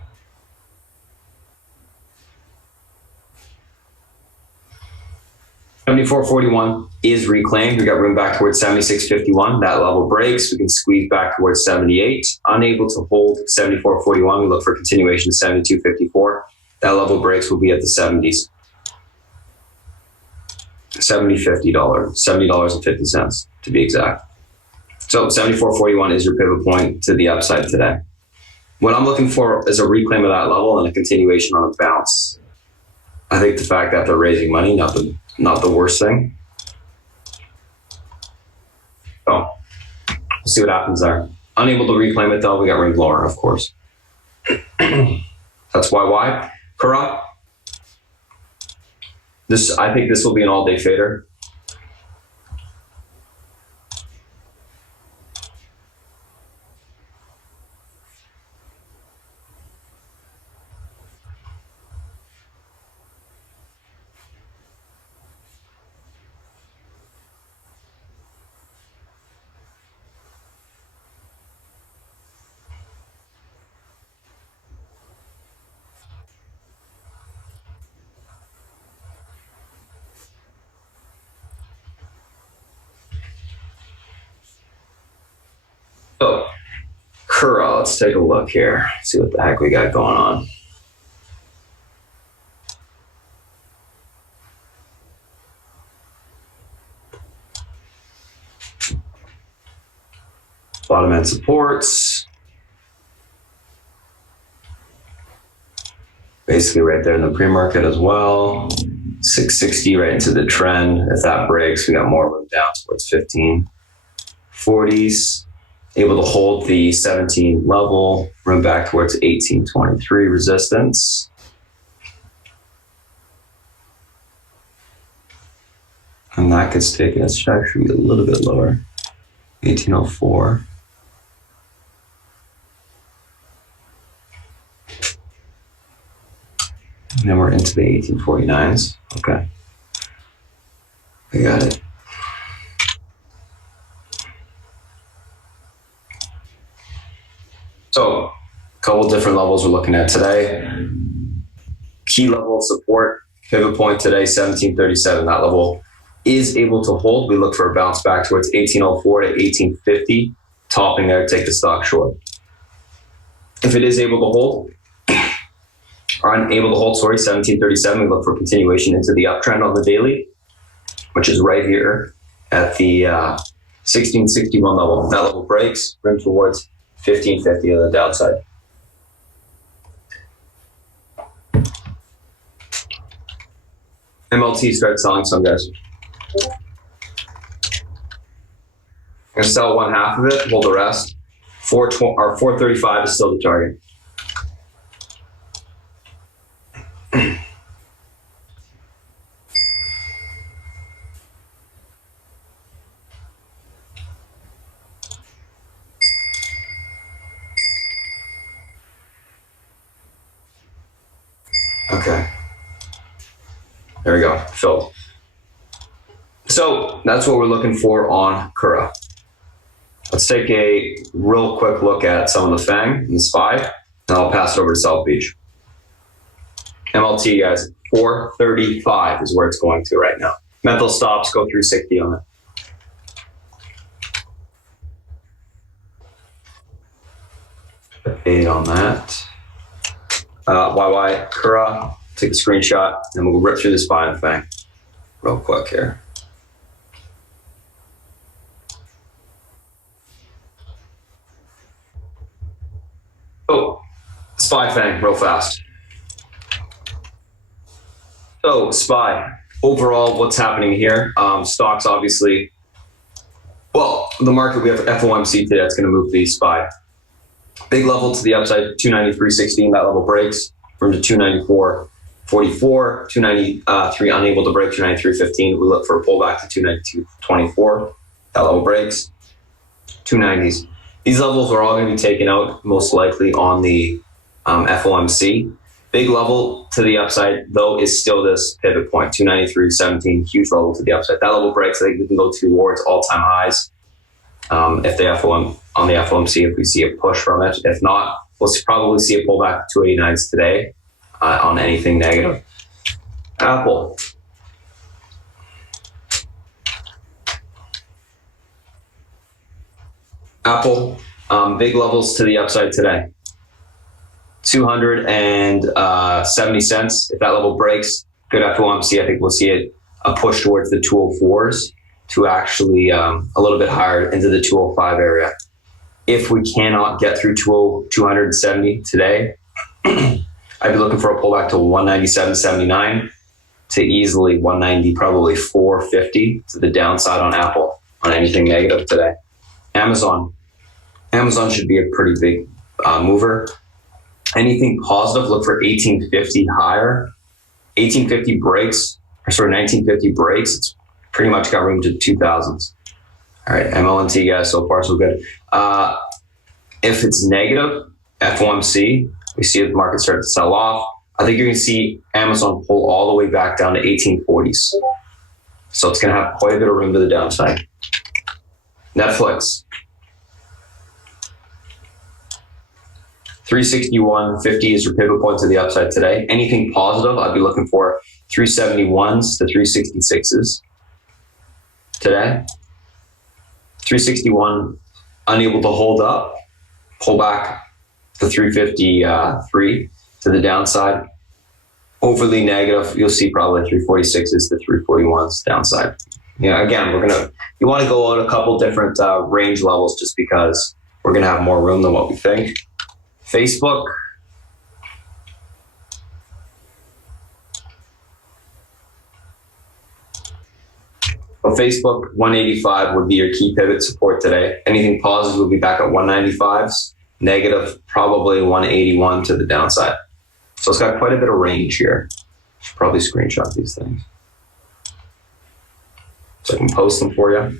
$74.41 is reclaimed. We got room back towards $76.51. That level breaks. We can squeeze back towards 78. Unable to hold $74.41. We look for continuation to $72.54. That level breaks will be at the 70s. $70.50 to be exact. So $74.41 is your pivot point to the upside today. What I'm looking for is a reclaim of that level and a continuation on a bounce. I think the fact that they're raising money, not the worst thing. So we'll see what happens there. Unable to reclaim it though, we got room lower, of course. That's why. Kura. I think this will be an all-day fader. So, Kura, let's take a look here. See what the heck we got going on. Bottom end supports. Basically right there in the pre-market as well. 660 right into the trend. If that breaks, we got more room down towards 1540s. Able to hold the 17 level, room back towards 1823 resistance. And that gets taken, it should actually be a little bit lower. 1804. And then we're into the 1849s. Okay. I got it. So, a couple different levels we're looking at today. Key level of support, pivot point today, 1737. That level is able to hold. We look for a bounce back towards 1804 to 1850. Topping there, take the stock short. If it is able to hold, or unable to hold, 1737, we look for continuation into the uptrend on the daily, which is right here at the 1661 level. That level breaks, room towards 1550 on the downside. MLT started selling some, guys. I'm going to sell one half of it, hold the rest. 435 is still the target. Okay. There we go, filled. So that's what we're looking for on Kura. Let's take a real quick look at some of the FANG and the SPY, and I'll pass it over to South Beach. MLT, guys, 435 is where it's going to right now. Mental stops, go through 60 on it. 8 on that. YY, Kura, take a screenshot, and we'll rip through the SPY and FANG real quick here. Oh, SPY FANG, real fast. So SPY, overall, what's happening here? Stocks obviously, well, the market, we have FOMC today that's going to move the SPY. Big level to the upside, 293.16, that level breaks. Room to 294.44, 293 unable to break, 293.15. We look for a pullback to 292.24. That level breaks. 290s. These levels are all going to be taken out most likely on the FOMC. Big level to the upside, though, is still this pivot point, 293.17, huge level to the upside. That level breaks, I think we can go towards all-time highs. If the on the FOMC, if we see a push from it. If not, we'll probably see a pullback to 289s today on anything negative. Apple. Apple, big levels to the upside today. 270 cents. If that level breaks, good FOMC, I think we'll see it a push towards the 204s to actually a little bit higher into the 205 area. If we cannot get through 270 today, I'd be looking for a pullback to 197.79 to easily 190, probably 450 to the downside on Apple on anything negative today. Amazon should be a pretty big mover. Anything positive, look for 1850 higher. 1950 breaks, it's pretty much got room to 2000s. All right, MLNT guys, so far so good. If it's negative, FOMC, we see the market start to sell off. I think you're going to see Amazon pull all the way back down to 1840s. So it's going to have quite a bit of room to the downside. Netflix. 361.50 is your pivot point to the upside today. Anything positive, I'd be looking for 371s to 366s today. 361 unable to hold up, pull back to 353 to the downside. Overly negative, you'll see probably 346s to 341s downside. Again, you want to go out a couple different range levels just because we're going to have more room than what we think. Facebook. Well, Facebook, 185 would be your key pivot support today. Anything positive will be back at 195s. Negative, probably 181 to the downside. So it's got quite a bit of range here. Should probably screenshot these things so I can post them for you.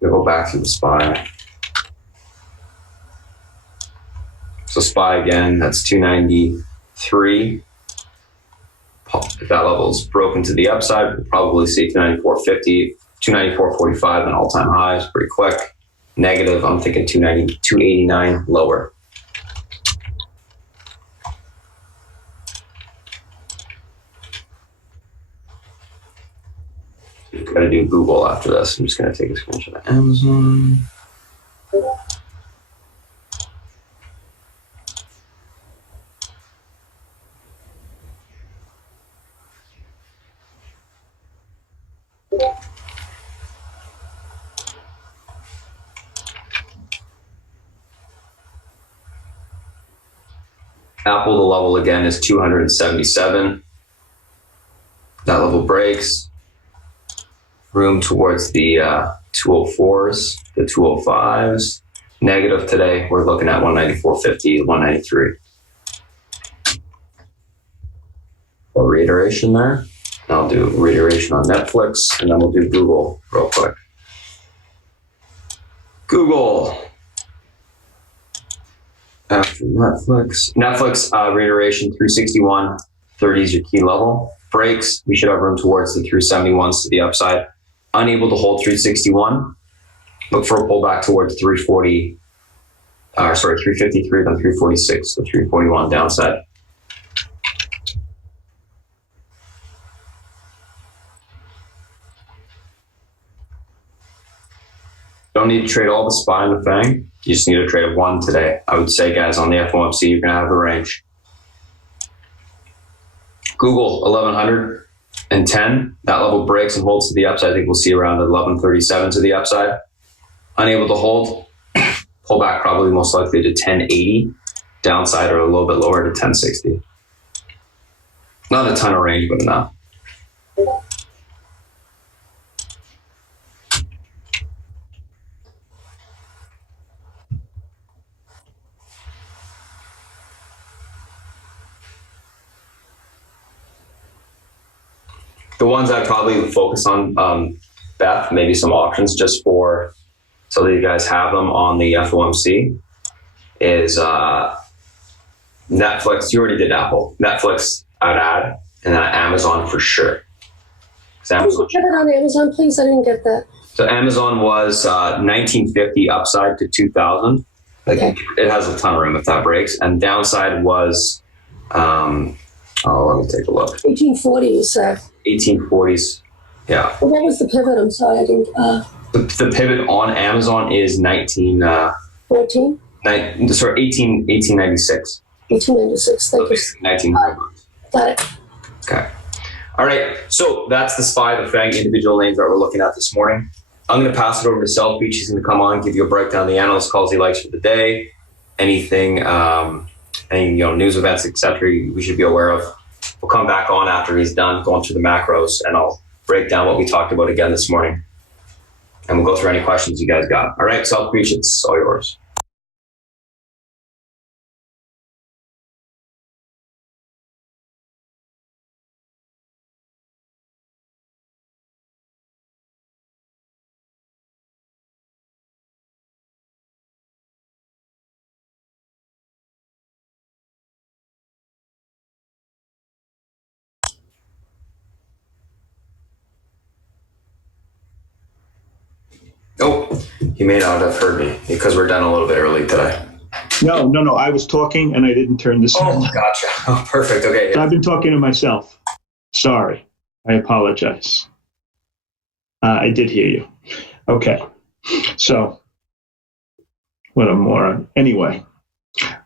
We'll go back to the SPY. So SPY again, that's 293. If that level is broken to the upside, we'll probably see 294.50, 294.45, and all-time highs pretty quick. Negative, I'm thinking 289 lower. Got to do Google after this. I'm just going to take a screenshot of Amazon. Apple, the level again is 277. That level breaks. Room towards the 204s, the 205s. Negative today, we're looking at 194.50, 193. A reiteration there. I'll do reiteration on Netflix, and then we'll do Google real quick. Google. After Netflix, reiteration 361.30 is your key level. Breaks, we should have room towards the 371s to the upside. Unable to hold 361, look for a pullback towards 353, then 346 to 341 downside. Don't need to trade all the SPY and the FANG. You just need to trade one today. I would say, guys, on the FOMC, you're going to have the range. Google, 1110. That level breaks and holds to the upside. I think we'll see around 1137 to the upside. unable to hold, pull back probably most likely to 1080, downside or a little bit lower to 1060. Not a ton of range, but enough. The ones I'd probably focus on, Beth, maybe some options just for, so that you guys have them on the FOMC, is Netflix. You already did Apple. Netflix, I'd add, and then Amazon for sure. Amazon. Put it on Amazon, please. I didn't get that. So Amazon was 1950 upside to 2000. Like it has a ton of room if that breaks. And downside was, let me take a look. 1840, you said. 1840s, yeah. Well, what was the pivot? I'm sorry, I didn't. The pivot on Amazon is 1896. 1896. 1896. Thank you. 1900. Got it. Okay. All right. So that's the SPY, the FANG individual names that we're looking at this morning. I'm going to pass it over to Self Beach. He's going to come on, give you a breakdown of the analyst calls he likes for the day, anything, any news events, etc. We should be aware of. We'll come back on after he's done going through the macros, and I'll break down what we talked about again this morning. And we'll go through any questions you guys got. All right, Self Beach, it's all yours. Oh, you may not have heard me because we're done a little bit early today. No. I was talking and I didn't turn this on. Oh, gotcha. Oh, perfect. Okay. So I've been talking to myself. Sorry. I apologize. I did hear you. Okay. So, what a moron. Anyway,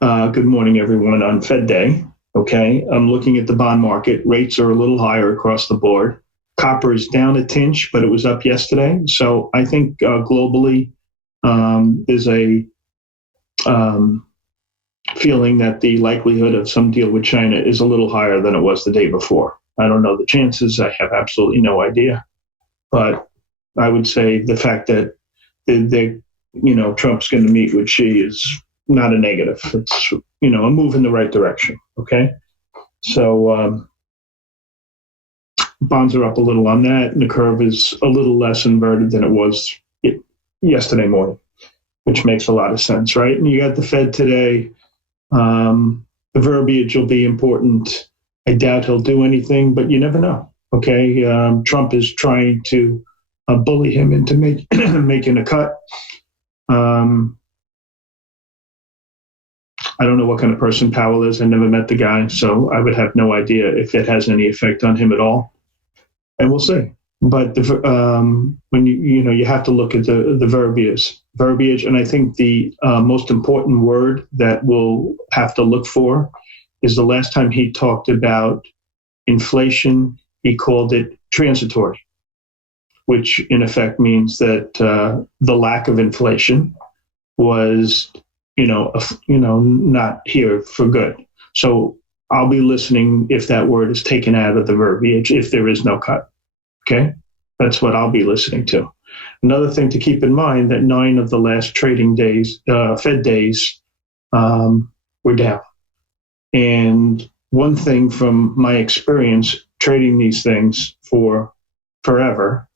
good morning, everyone, on Fed Day. Okay. I'm looking at the bond market. Rates are a little higher across the board. Copper is down a tinch, but it was up yesterday. So I think globally there's a feeling that the likelihood of some deal with China is a little higher than it was the day before. I don't know the chances. I have absolutely no idea. But I would say the fact that Trump's going to meet with Xi is not a negative. It's, a move in the right direction. Okay. So, bonds are up a little on that, and the curve is a little less inverted than it was yesterday morning, which makes a lot of sense, right? And you got the Fed today. The verbiage will be important. I doubt he'll do anything, but you never know, okay? Trump is trying to bully him into making a cut. I don't know what kind of person Powell is. I never met the guy, so I would have no idea if it has any effect on him at all. And we'll see. But when you have to look at the verbiage, and I think the most important word that we'll have to look for is the last time he talked about inflation, he called it transitory, which in effect means that the lack of inflation was, not here for good. So I'll be listening if that word is taken out of the verbiage, if there is no cut. Okay? That's what I'll be listening to. Another thing to keep in mind that 9 of the last trading days, Fed days, were down. And one thing from my experience trading these things for forever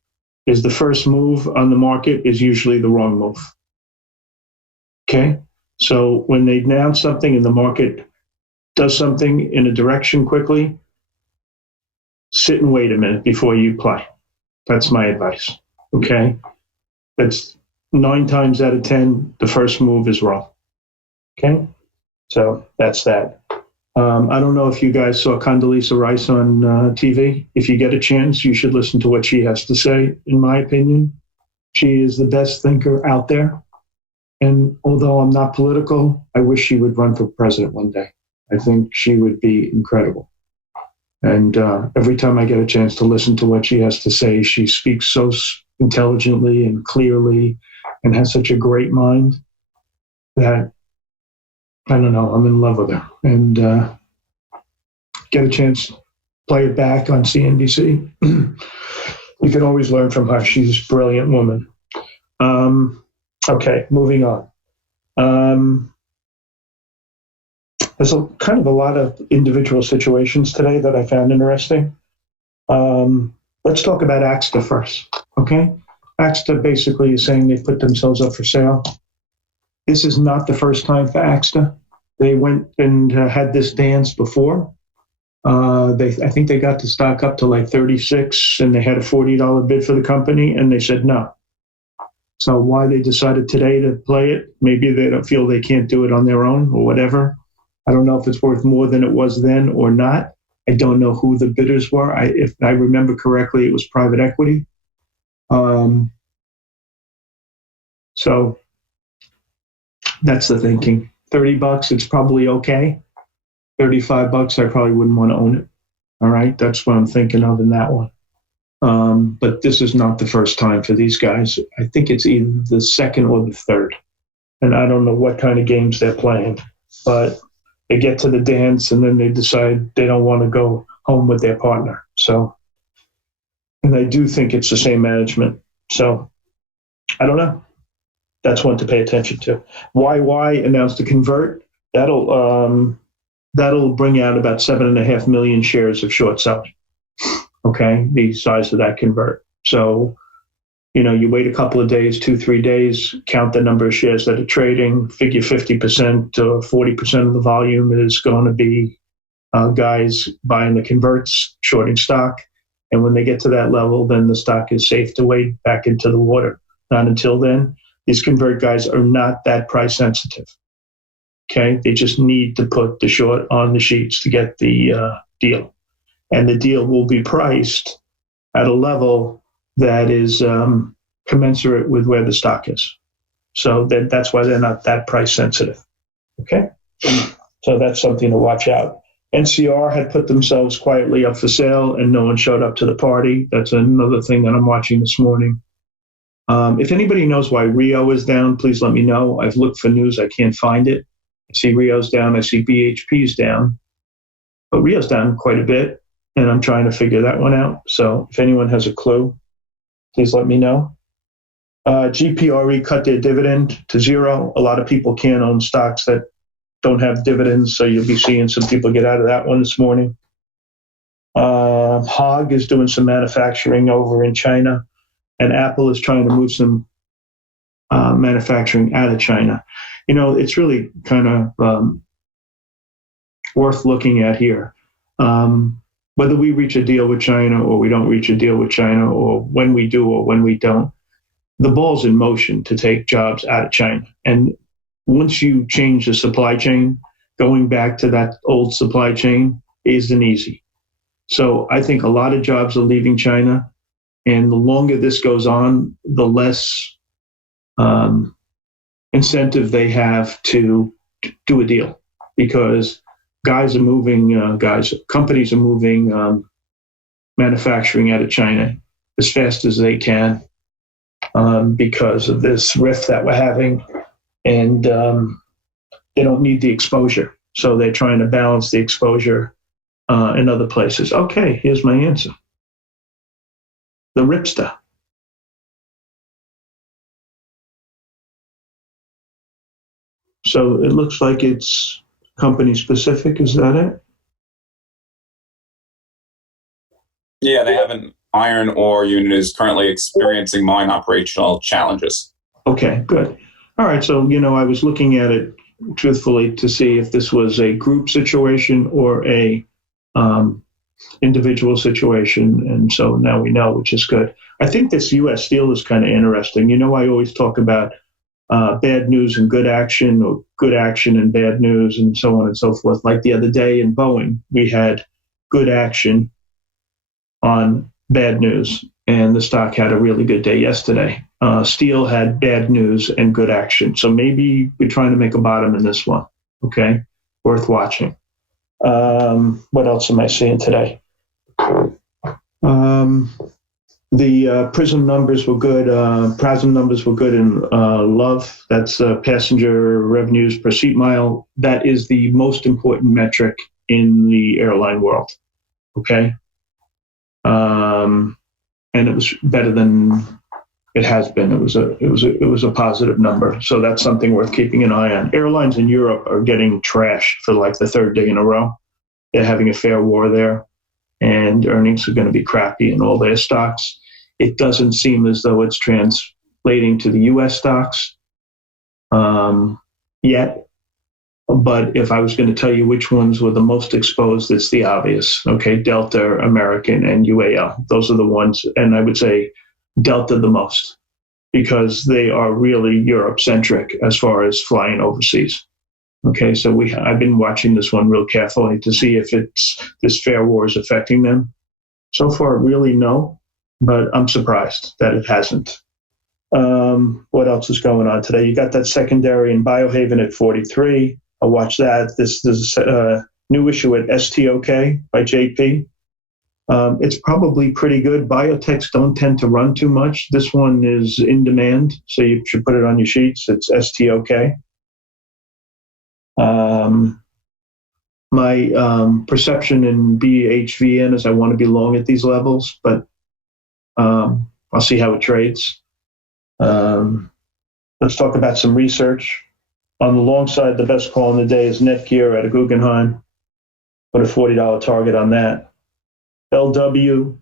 is the first move on the market is usually the wrong move. Okay? So when they announce something and the market does something in a direction quickly, sit and wait a minute before you play. That's my advice. Okay? That's 9 times out of 10, the first move is wrong. Okay? So that's that. I don't know if you guys saw Condoleezza Rice on TV. If you get a chance, you should listen to what she has to say, in my opinion. She is the best thinker out there. And although I'm not political, I wish she would run for president one day. I think she would be incredible. And every time I get a chance to listen to what she has to say, she speaks so intelligently and clearly, and has such a great mind that, I don't know, I'm in love with her. And get a chance, play it back on CNBC. You can always learn from her. She's a brilliant woman. Okay, moving on. There's kind of a lot of individual situations today that I found interesting. Let's talk about AXTA first, okay? AXTA basically is saying they put themselves up for sale. This is not the first time for AXTA. They went and had this dance before. I think they got the stock up to like 36, and they had a $40 bid for the company, and they said no. So why they decided today to play it, maybe they don't feel they can't do it on their own or whatever. I don't know if it's worth more than it was then or not. I don't know who the bidders were. If I remember correctly, it was private equity. So that's the thinking. $30, it's probably okay. $35, I probably wouldn't want to own it. All right, that's what I'm thinking of in that one. But this is not the first time for these guys. I think it's either the second or the third. And I don't know what kind of games they're playing, but they get to the dance and then they decide they don't want to go home with their partner. So, and I do think it's the same management. So I don't know. That's one to pay attention to. YY announced to convert. That'll bring out about 7.5 million shares of short selling. Okay, the size of that convert. So, you wait a couple of days, 2-3 days, count the number of shares that are trading, figure 50% or 40% of the volume is going to be guys buying the converts, shorting stock. And when they get to that level, then the stock is safe to wade back into the water. Not until then. These convert guys are not that price sensitive. Okay, they just need to put the short on the sheets to get the deal. And the deal will be priced at a level that is commensurate with where the stock is. So that's why they're not that price sensitive. Okay? So that's something to watch out. NCR had put themselves quietly up for sale and no one showed up to the party. That's another thing that I'm watching this morning. If anybody knows why Rio is down, please let me know. I've looked for news. I can't find it. I see Rio's down. I see BHP's down. But Rio's down quite a bit, and I'm trying to figure that one out. So if anyone has a clue, please let me know. GPRE cut their dividend to 0. A lot of people can't own stocks that don't have dividends, so you'll be seeing some people get out of that one this morning. Hog is doing some manufacturing over in China, and Apple is trying to move some manufacturing out of China. It's really kind of worth looking at here. Whether we reach a deal with China or we don't reach a deal with China, or when we do or when we don't, the ball's in motion to take jobs out of China. And once you change the supply chain, going back to that old supply chain isn't easy. So I think a lot of jobs are leaving China. And the longer this goes on, the less incentive they have to do a deal, because companies are moving manufacturing out of China as fast as they can because of this rift that we're having, and they don't need the exposure. So they're trying to balance the exposure in other places. Okay, here's my answer. The Ripster. So it looks like it's company specific. Is that it? Yeah, they have an iron ore unit is currently experiencing mine operational challenges. Okay, good. All right. So, I was looking at it truthfully to see if this was a group situation or a individual situation. And so now we know, which is good. I think this U.S. Steel is kind of interesting. I always talk about bad news and good action, or good action and bad news, and so on and so forth. Like the other day in Boeing, we had good action on bad news, and the stock had a really good day yesterday. Steel had bad news and good action. So maybe we're trying to make a bottom in this one. Okay, worth watching. What else am I seeing today? The PRISM numbers were good. PRASM numbers were good in LOVE. That's passenger revenues per seat mile. That is the most important metric in the airline world. Okay, and it was better than it has been. It was a positive number. So that's something worth keeping an eye on. Airlines in Europe are getting trashed for like the third day in a row. They're having a fair war there, and earnings are going to be crappy in all their stocks. It doesn't seem as though it's translating to the U.S. stocks yet. But if I was going to tell you which ones were the most exposed, it's the obvious. Okay, Delta, American, and UAL. Those are the ones, and I would say Delta the most, because they are really Europe-centric as far as flying overseas. Okay, so I've been watching this one real carefully to see if this fair war is affecting them. So far, really no, but I'm surprised that it hasn't. What else is going on today? You got that secondary in Biohaven at 43. I'll watch that. This is a new issue at STOK by JP. It's probably pretty good. Biotechs don't tend to run too much. This one is in demand, so you should put it on your sheets. It's STOK. My perception in BHVN is I want to be long at these levels, but I'll see how it trades. Let's talk about some research. On the long side, the best call in the day is Netgear at a Guggenheim. Put a $40 target on that. LW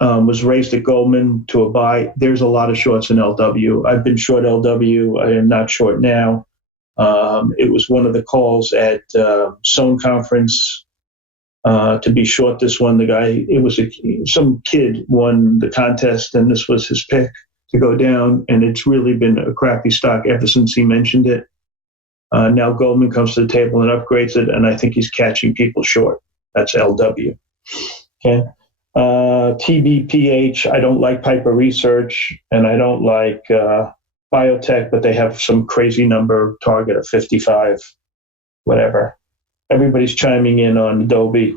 was raised at Goldman to a buy. There's a lot of shorts in LW. I've been short LW. I am not short now. It was one of the calls at Sohn conference to be short this one. The guy, some kid won the contest, and this was his pick to go down, and it's really been a crappy stock ever since he mentioned it. Now Goldman comes to the table and upgrades it, and I think he's catching people short. That's LW. Okay. TBPH, I don't like Piper Research, and I don't like Biotech, but they have some crazy number target of 55, whatever. Everybody's chiming in on Adobe.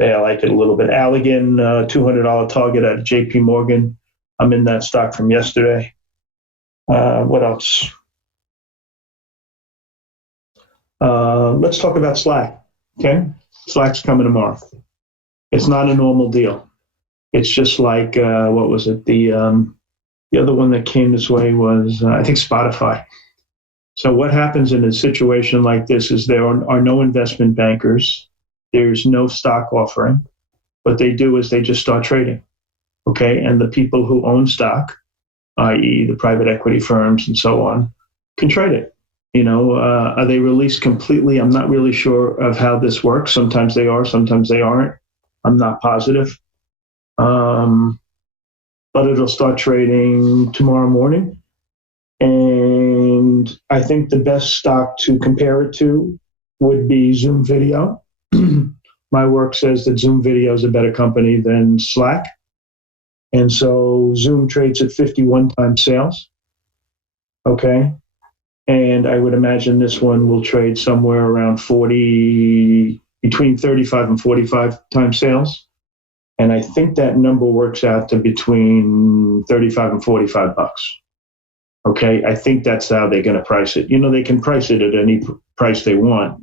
They like it a little bit. Allergan, $200 target at JP Morgan. I'm in that stock from yesterday. What else? Let's talk about Slack. Okay, Slack's coming tomorrow. It's not a normal deal. It's just like what was it? The other one that came this way was I think Spotify. So what happens in a situation like this is there are no investment bankers. There's no stock offering. What they do is they just start trading. Okay, and the people who own stock, i.e. the private equity firms and so on, can trade it. Are they released completely? I'm not really sure of how this works. Sometimes they are, sometimes they aren't. I'm not positive. But it'll start trading tomorrow morning. And I think the best stock to compare it to would be Zoom Video. My work says that Zoom Video is a better company than Slack. And so Zoom trades at 51 times sales. Okay. And I would imagine this one will trade somewhere around between 35 and 45 times sales. And I think that number works out to between 35 and 45 bucks. Okay, I think that's how they're going to price it. They can price it at any price they want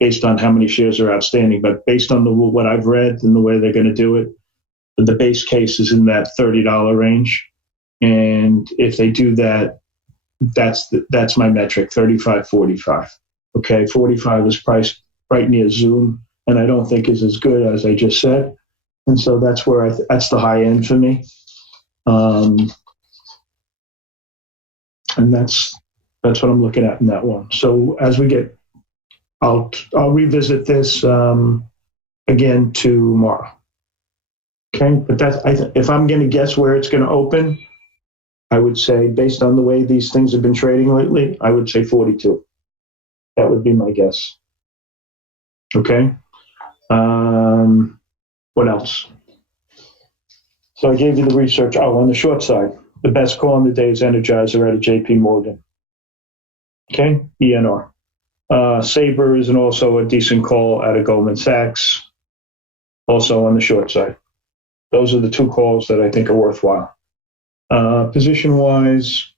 based on how many shares are outstanding. But based on what I've read and the way they're going to do it, the base case is in that $30 range. And if they do that, that's my metric, 35, 45. Okay, 45 is priced right near Zoom, and I don't think is as good as I just said. And so that's where that's the high end for me. And that's what I'm looking at in that one. So as we get, I'll revisit this again tomorrow. Okay, but if I'm going to guess where it's going to open, I would say, based on the way these things have been trading lately, I would say 42. That would be my guess. Okay. What else? So I gave you the research. Oh, on the short side, the best call in the day is Energizer at a JP Morgan. Okay, ENR. Sabre is also a decent call at a Goldman Sachs, also on the short side. those are the two calls that I think are worthwhile. Position-wise,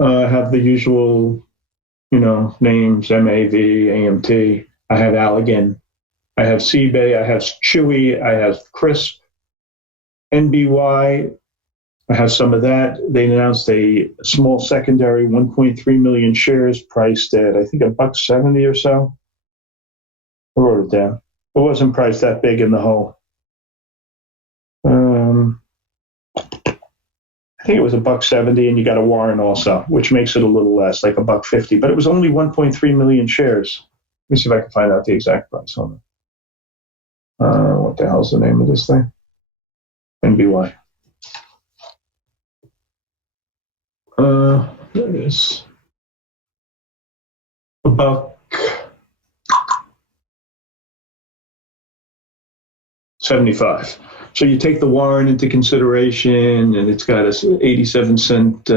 I have the usual, names, MAV, AMT. I have Allergan. I have CBay. I have Chewy. I have Crisp. NBY. I have some of that. They announced a small secondary, 1.3 million shares, priced at, I think, $1.70 or so. I wrote it down. It wasn't priced that big in the hole. I think it was $1.70, and you got a warrant also, which makes it a little less, like $1.50. But it was only 1.3 million shares. Let me see if I can find out the exact price on it. What the hell's the name of this thing? NBY. There it is. $1.75. So you take the warrant into consideration, and it's got a 87-cent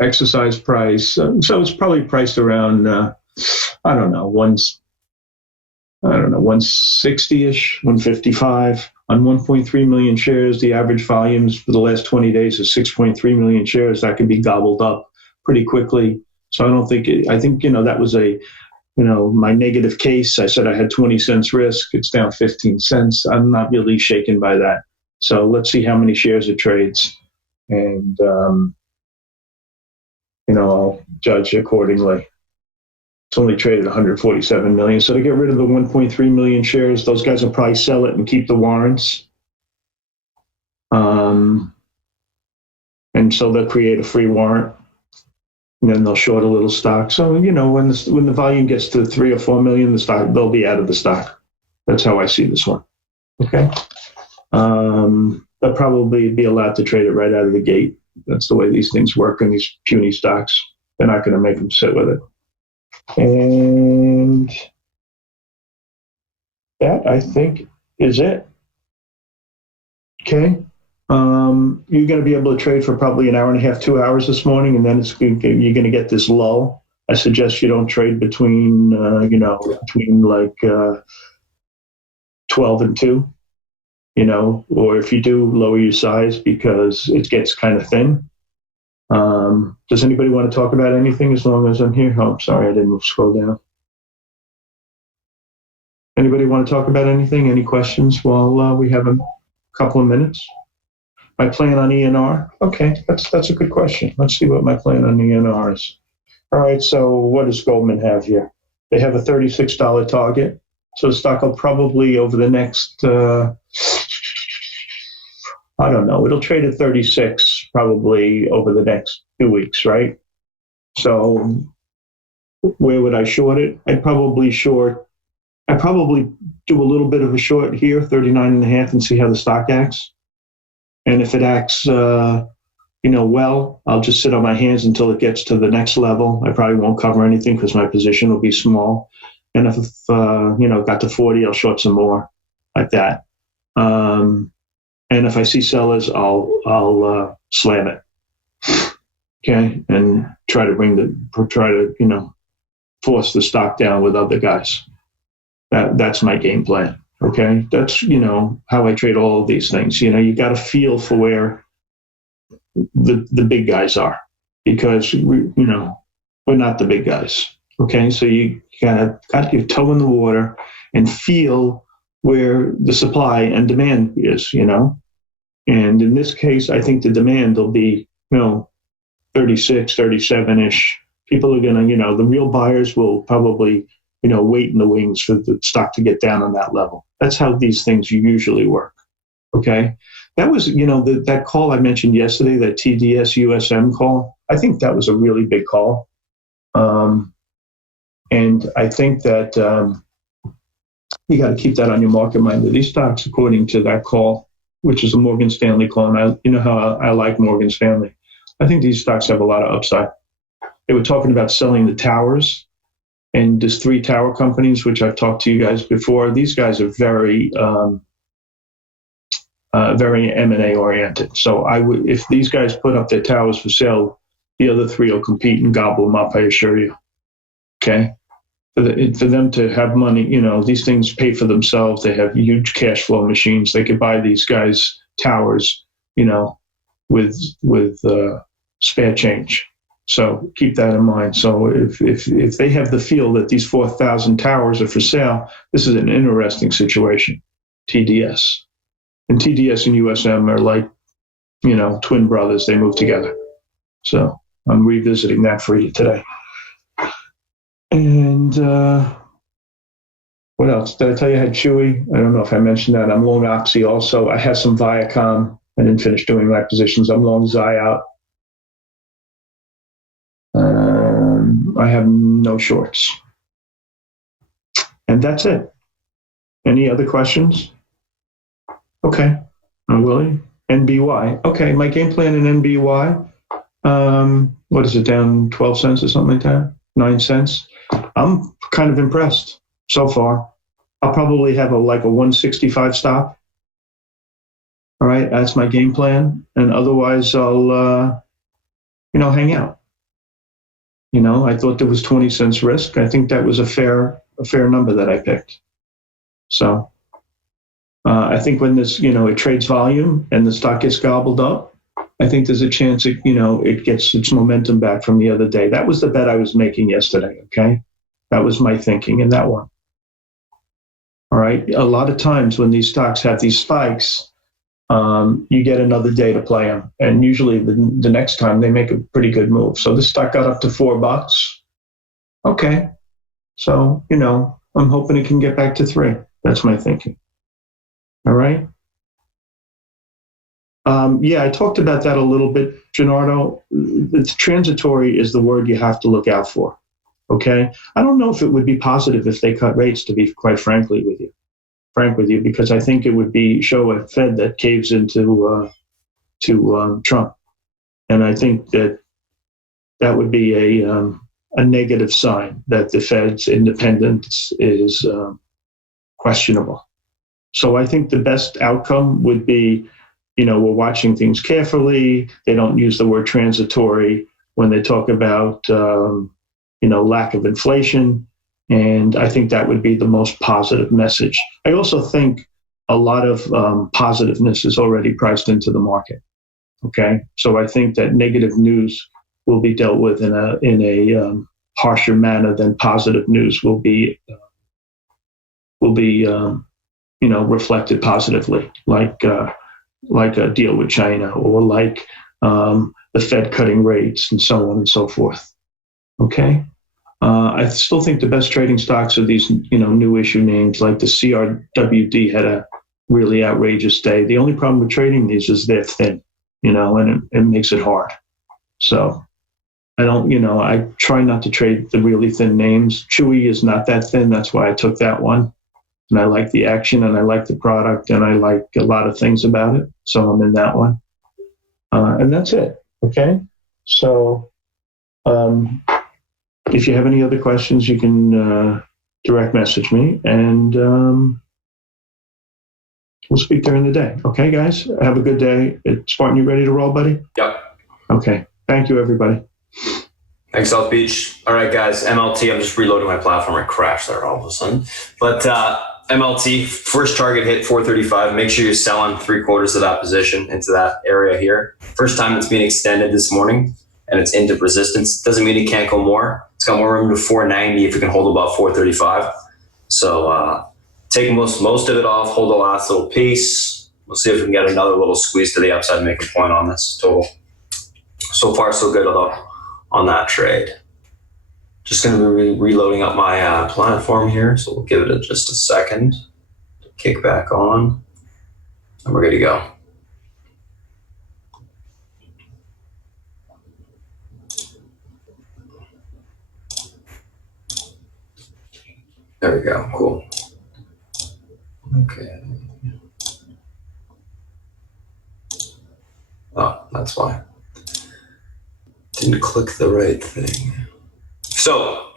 exercise price. So it's probably priced around, 160-ish, 155 on 1.3 million shares. The average volumes for the last 20 days is 6.3 million shares. That can be gobbled up pretty quickly. So I think that was my negative case. I said I had 20 cents risk. It's down 15 cents. I'm not really shaken by that. So let's see how many shares it trades. And, I'll judge accordingly. It's only traded 147 million. So to get rid of the 1.3 million shares, those guys will probably sell it and keep the warrants. And so they'll create a free warrant. And then they'll short a little stock. So, when the volume gets to 3 or 4 million, the stock, they'll be out of the stock. That's how I see this one. Okay. They'll probably be allowed to trade it right out of the gate. That's the way these things work in these puny stocks. They're not going to make them sit with it. And that, I think, is it. Okay. You're going to be able to trade for probably an hour and a half, 2 hours this morning, and then you're going to get this lull. I suggest you don't trade between 12 and 2, or if you do, lower your size because it gets kind of thin. Does anybody want to talk about anything as long as I'm here? Oh, I'm sorry, I didn't scroll down. Anybody want to talk about anything? Any questions while we have a couple of minutes? My plan on ENR? Okay, that's a good question. Let's see what my plan on ENR is. All right, so what does Goldman have here? They have a $36 target. So the stock will probably over the next, it'll trade at 36 probably over the next 2 weeks, right? So where would I short it? I'd probably do a little bit of a short here, 39.5, and see how the stock acts. And if it acts, well, I'll just sit on my hands until it gets to the next level. I probably won't cover anything because my position will be small. And if got to 40, I'll short some more like that. And if I see sellers, I'll slam it. Okay, and try to force the stock down with other guys. That's my game plan. Okay, that's how I trade all of these things. You got to feel for where the big guys are, because we're not the big guys. Okay, so you got your toe in the water and feel where the supply and demand is. And in this case, I think the demand will be 36, 37-ish. People are gonna, the real buyers will probably wait in the wings for the stock to get down on that level. That's how these things usually work. Okay. That was, that call I mentioned yesterday, that TDS USM call. I think that was a really big call. And I think that you got to keep that on your market mind. That these stocks, according to that call, which is a Morgan Stanley call, and how I like Morgan Stanley. I think these stocks have a lot of upside. They were talking about selling the towers. And there's 3 tower companies, which I've talked to you guys before. These guys are very, very M&A oriented. So if these guys put up their towers for sale, the other 3 will compete and gobble them up, I assure you. Okay? For them to have money, these things pay for themselves. They have huge cash flow machines. They could buy these guys towers, with spare change. So keep that in mind. So if they have the feel that these 4,000 towers are for sale, this is an interesting situation. TDS. And TDS and USM are like, twin brothers. They move together. So I'm revisiting that for you today. And what else? Did I tell you I had Chewy? I don't know if I mentioned that. I'm long Oxy also. I have some Viacom. I didn't finish doing my positions. I'm long Zyout. I have no shorts. And that's it. Any other questions? Okay. Willie? NBY. Okay, my game plan in NBY. What is it, down 12 cents or something like that? 9 cents? I'm kind of impressed so far. I'll probably have a 165 stop. All right, that's my game plan. And otherwise, I'll, hang out. I thought there was 20 cents risk. I think that was a fair number that I picked. So I think when this, it trades volume and the stock gets gobbled up, I think there's a chance it gets its momentum back from the other day. That was the bet I was making yesterday, okay? That was my thinking in that one. All right, a lot of times when these stocks have these spikes, you get another day to play them. And usually the next time they make a pretty good move. So this stock got up to $4. Okay. So, I'm hoping it can get back to 3. That's my thinking. All right. Yeah, I talked about that a little bit, Gennaro. It's transitory is the word you have to look out for. Okay. I don't know if it would be positive if they cut rates, to be quite frank with you, because I think it would show a Fed that caves into Trump, and I think that would be a negative sign that the Fed's independence is questionable. So I think the best outcome would be, we're watching things carefully. They don't use the word transitory when they talk about lack of inflation. And I think that would be the most positive message. I also think a lot of positiveness is already priced into the market. Okay, so I think that negative news will be dealt with in a harsher manner than positive news will be reflected positively, like a deal with China or like the Fed cutting rates and so on and so forth. Okay. I still think the best trading stocks are these, new issue names like the CRWD had a really outrageous day. The only problem with trading these is they're thin, and it makes it hard. So I don't, I try not to trade the really thin names. Chewy is not that thin. That's why I took that one. And I like the action and I like the product and I like a lot of things about it. So I'm in that one. And that's it. Okay. So, if you have any other questions, you can direct message me, and we'll speak during the day. Okay, guys? Have a good day. Spartan, you ready to roll, buddy? Yep. Okay. Thank you, everybody. Thanks, South Beach. All right, guys. MLT, I'm just reloading my platform. I crashed there all of a sudden. But MLT, first target hit 435. Make sure you're selling 3/4 of that position into that area here. First time it's being extended this morning, and it's into resistance. Doesn't mean it can't go more. It's got more room to 490 if it can hold above 435. So take most of it off, hold the last little piece. We'll see if we can get another little squeeze to the upside and make a point on this total. So far, so good on that trade. Just going to be reloading up my platform here, so we'll give it just a second to kick back on, and we're good to go. There we go. Cool. Okay. Oh, that's why. Didn't click the right thing. So,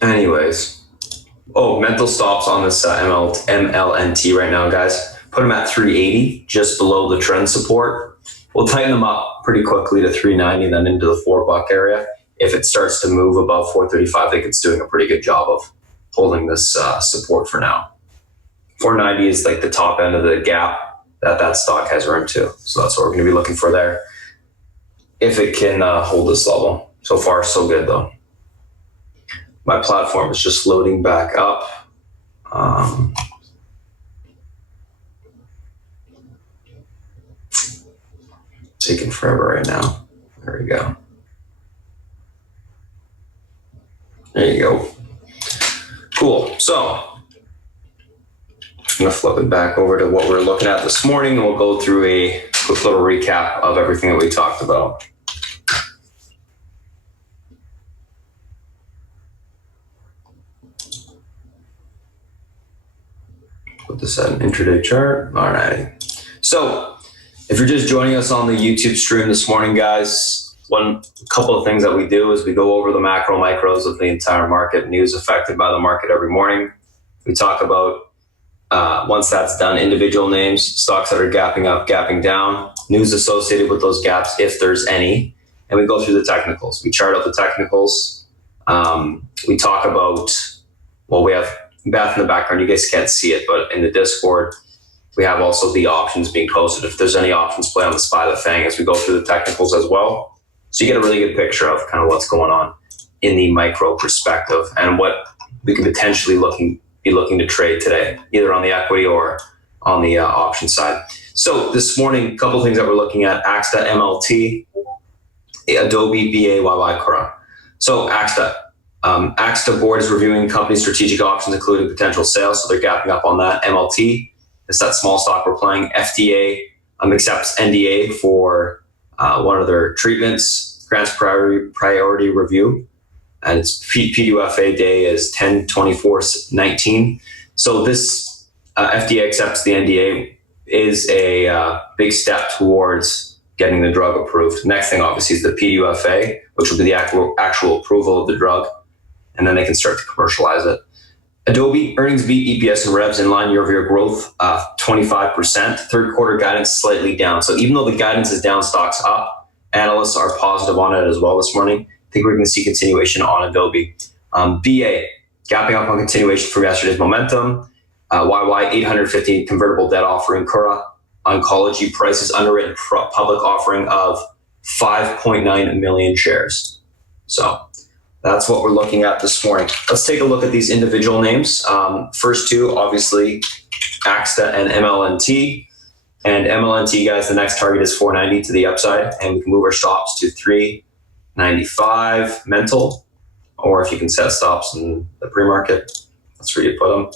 anyways. Oh, mental stops on this MLNT right now, guys. Put them at 380, just below the trend support. We'll tighten them up pretty quickly to 390, then into the $4 area. If it starts to move above 435, I think it's doing a pretty good job of holding this support for now. 490 is like the top end of the gap that stock has room to. So that's what we're going to be looking for there. If it can hold this level. So far, so good though. My platform is just loading back up. Taking forever right now. There we go. There you go. Cool. So I'm going to flip it back over to what we were looking at this morning, and we'll go through a quick little recap of everything that we talked about. Put this at an intraday chart. All right. So if you're just joining us on the YouTube stream this morning, guys, a couple of things that we do is we go over the macro micros of the entire market, news affected by the market every morning. We talk about, once that's done, individual names, stocks that are gapping up, gapping down, news associated with those gaps, if there's any, and we go through the technicals. We chart out the technicals. We talk about, well, we have Beth in the background. You guys can't see it, but in the Discord, we have also the options being posted. If there's any options play on the SPY, the FANG, as we go through the technicals as well. So you get a really good picture of kind of what's going on in the micro perspective and what we could potentially be looking to trade today, either on the equity or on the option side. So this morning, a couple of things that we're looking at: AXTA, MLT, Adobe, BA, YY, Kura. So AXTA. AXTA board is reviewing company strategic options, including potential sales. So they're gapping up on that. MLT is that small stock we're playing. FDA accepts NDA for one of their treatments, grants priority review, and its PDUFA day is 10/24/19. So this FDA accepts the NDA is a big step towards getting the drug approved. Next thing, obviously, is the PDUFA, which will be the actual approval of the drug, and then they can start to commercialize it. Adobe earnings beat, EPS and revs in line, year-over-year growth, 25%. Third quarter guidance slightly down. So even though the guidance is down, stocks up. Analysts are positive on it as well this morning. I think we're going to see continuation on Adobe. BA, gapping up on continuation from yesterday's momentum. YY, 850 convertible debt offering. Kura, oncology prices underwritten public offering of 5.9 million shares. So that's what we're looking at this morning. Let's take a look at these individual names. First two, obviously, AXTA and MLNT. And MLNT, guys, the next target is 490 to the upside, and we can move our stops to 395 mental, or if you can set stops in the pre-market, that's where you put them.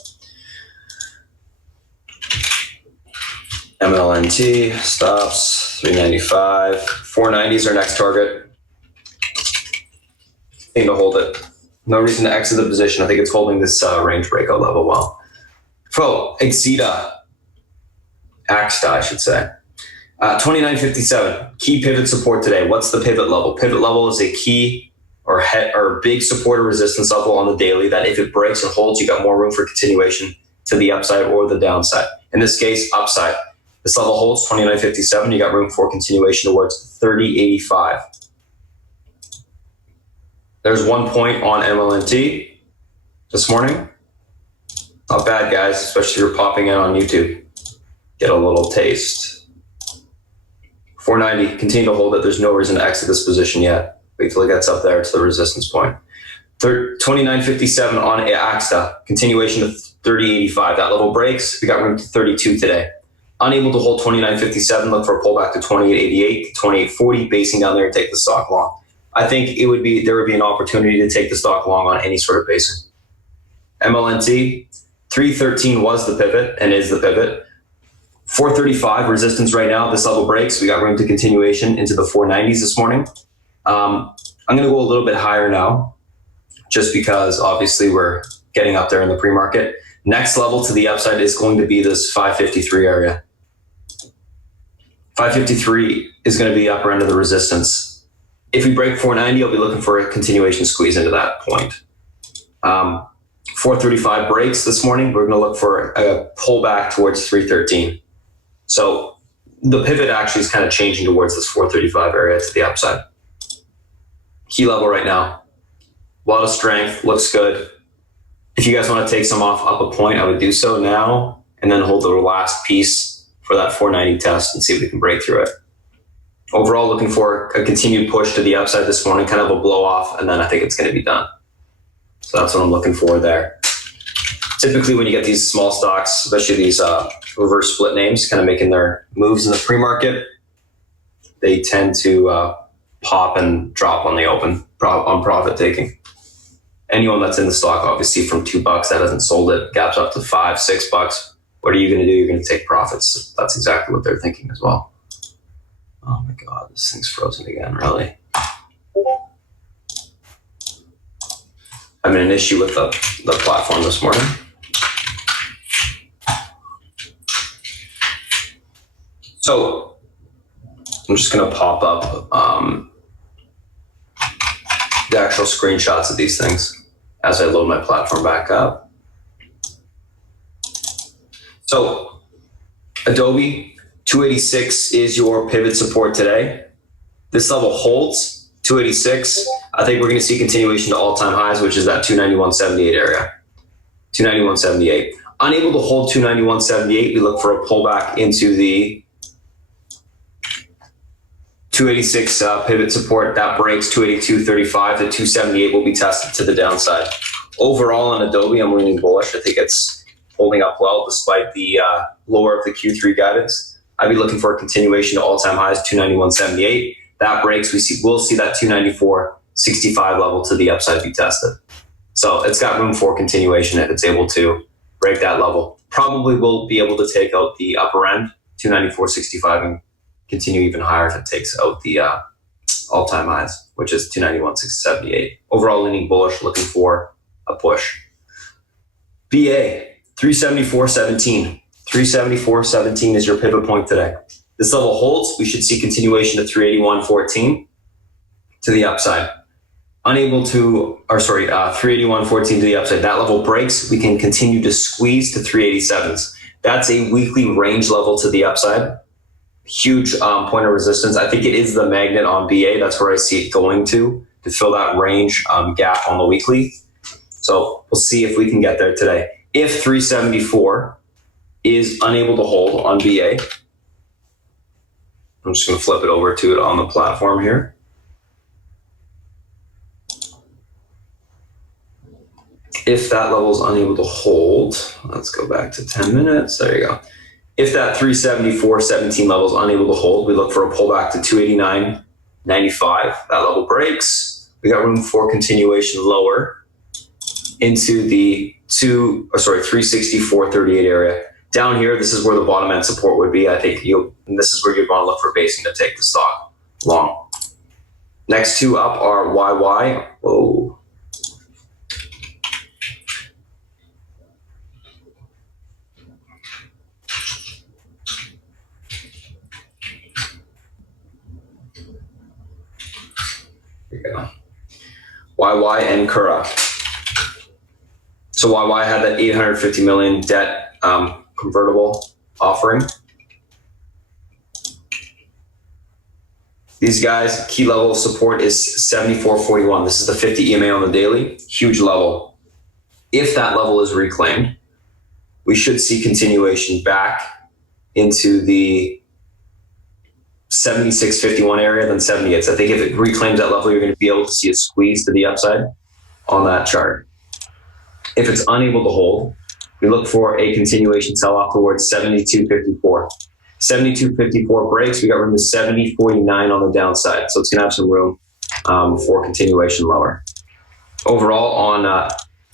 MLNT, stops, 395. 490 is our next target. Need to hold it. No reason to exit the position. I think it's holding this range breakout level well. AXTA, I should say. 2957, key pivot support today. What's the pivot level? Pivot level is a key or big support or resistance level on the daily that if it breaks and holds, you got more room for continuation to the upside or the downside. In this case, upside. This level holds 2957. You got room for continuation towards 3085. There's 1 point on MLNT this morning. Not bad, guys, especially if you're popping in on YouTube. Get a little taste. 490, continue to hold it. There's no reason to exit this position yet. Wait till it gets up there to the resistance point. 2957 on AXTA, continuation to 3085. That level breaks. We got room to 32 today. Unable to hold 2957, look for a pullback to 2888, 2840, basing down there and take the stock long. I think there would be an opportunity to take the stock long on any sort of basing. MLNT, 313 was the pivot and is the pivot. 435 resistance right now. This level breaks. We got room to continuation into the 490s this morning. I'm going to go a little bit higher now, just because obviously we're getting up there in the pre-market. Next level to the upside is going to be this 553 area. 553 is going to be the upper end of the resistance. If we break 490, I'll be looking for a continuation squeeze into that point. 435 breaks this morning. We're going to look for a pullback towards 313. So the pivot actually is kind of changing towards this 435 area to the upside. Key level right now. A lot of strength, looks good. If you guys want to take some off up a point, I would do so now and then hold the last piece for that 490 test and see if we can break through it. Overall, looking for a continued push to the upside this morning, kind of a blow off, and then I think it's going to be done. So that's what I'm looking for there. Typically, when you get these small stocks, especially these reverse split names, kind of making their moves in the pre-market, they tend to pop and drop on the open on profit taking. Anyone that's in the stock, obviously from $2 that hasn't sold it, gaps up to $5, $6. What are you going to do? You're going to take profits. That's exactly what they're thinking as well. Oh my God, this thing's frozen again, really. Having an issue with the platform this morning. So I'm just going to pop up the actual screenshots of these things as I load my platform back up. So Adobe 286 is your pivot support today. This level holds 286. I think we're going to see continuation to all-time highs, which is that 291.78 area. 291.78. Unable to hold 291.78, we look for a pullback into the 286 pivot support. That breaks 282.35. The 278 will be tested to the downside. Overall on Adobe, I'm leaning bullish. I think it's holding up well despite the lower of the Q3 guidance. I'd be looking for a continuation to all-time highs, 291.78. That breaks, we'll see that 294.65 level to the upside be tested. So it's got room for continuation if it's able to break that level. Probably will be able to take out the upper end, 294.65, and continue even higher if it takes out the all-time highs, which is 291.78. Overall leaning bullish, looking for a push. BA, 374.17. 374.17 is your pivot point today. This level holds. We should see continuation to 381.14 to the upside. 381.14 to the upside. That level breaks. We can continue to squeeze to 387s. That's a weekly range level to the upside. Huge point of resistance. I think it is the magnet on BA. That's where I see it going to fill that range gap on the weekly. So we'll see if we can get there today. If 374 is unable to hold on BA, I'm just going to flip it over to it on the platform here. If that level is unable to hold, let's go back to 10 minutes. There you go. If that 374.17 level is unable to hold, we look for a pullback to 289.95. That level breaks. We got room for continuation lower into the 364.38 area. Down here, this is where the bottom end support would be. I think this is where you'd want to look for basing to take the stock long. Next two up are YY. Whoa. Here we go. YY and Kura. So YY had that 850 million debt convertible offering. These guys, key level of support is 74.41. This is the 50 EMA on the daily, huge level. If that level is reclaimed, we should see continuation back into the 76.51 area, then 78. So I think if it reclaims that level, you're going to be able to see a squeeze to the upside on that chart. If it's unable to hold, we look for a continuation sell-off towards 72.54. 72.54 breaks, we got room to 70.49 on the downside. So it's going to have some room for continuation lower. Overall, on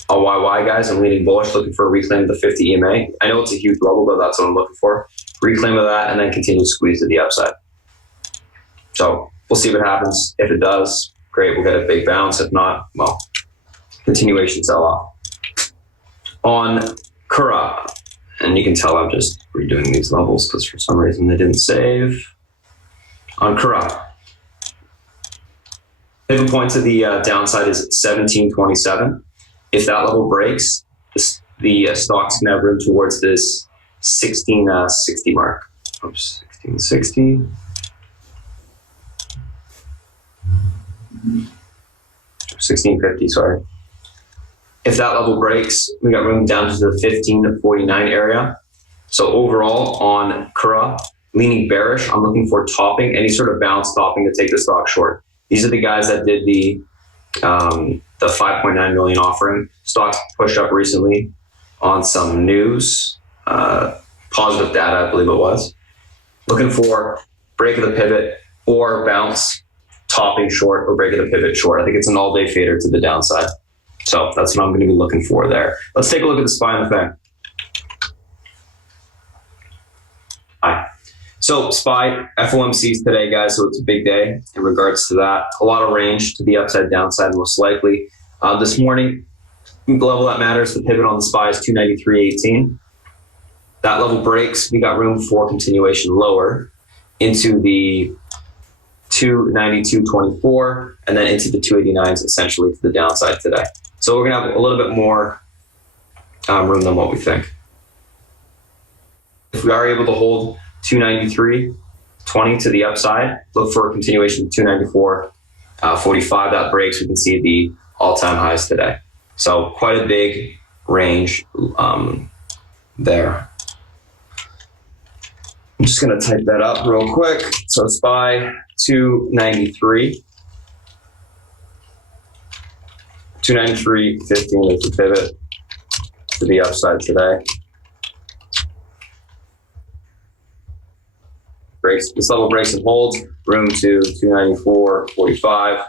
YY, guys, I'm leaning bullish, looking for a reclaim of the 50 EMA. I know it's a huge level, but that's what I'm looking for. Reclaim of that and then continue to squeeze to the upside. So we'll see what happens. If it does, great, we'll get a big bounce. If not, well, continuation sell-off. On Kura, and you can tell I'm just redoing these levels because for some reason they didn't save. On Kura, pivot point to the downside is 17.27. If that level breaks, the stocks can have room towards this 1660 mark. Oops, 1660. 1650, sorry. If that level breaks, we got room down to the 15 to 49 area. So overall on Kura, leaning bearish, I'm looking for topping, any sort of bounce topping to take the stock short. These are the guys that did the 5.9 million offering. Stocks pushed up recently on some news, positive data, I believe it was. Looking for break of the pivot or bounce, topping short, or break of the pivot short. I think it's an all-day fader to the downside. So that's what I'm going to be looking for there. Let's take a look at the SPY and the FANG. Hi. So SPY, FOMCs today, guys, so it's a big day in regards to that. A lot of range to the upside, downside, most likely. This morning, the level that matters, the pivot on the SPY is 293.18. That level breaks, we got room for continuation lower into the 292.24 and then into the 289s, essentially to the downside today. So we're going to have a little bit more room than what we think. If we are able to hold 293.20 to the upside, look for a continuation of 294.45. That breaks, we can see the all-time highs today. So quite a big range there. I'm just going to type that up real quick. So SPY 293. 293.15 is the pivot to the upside today. Breaks, this level breaks and holds, room to 294.45.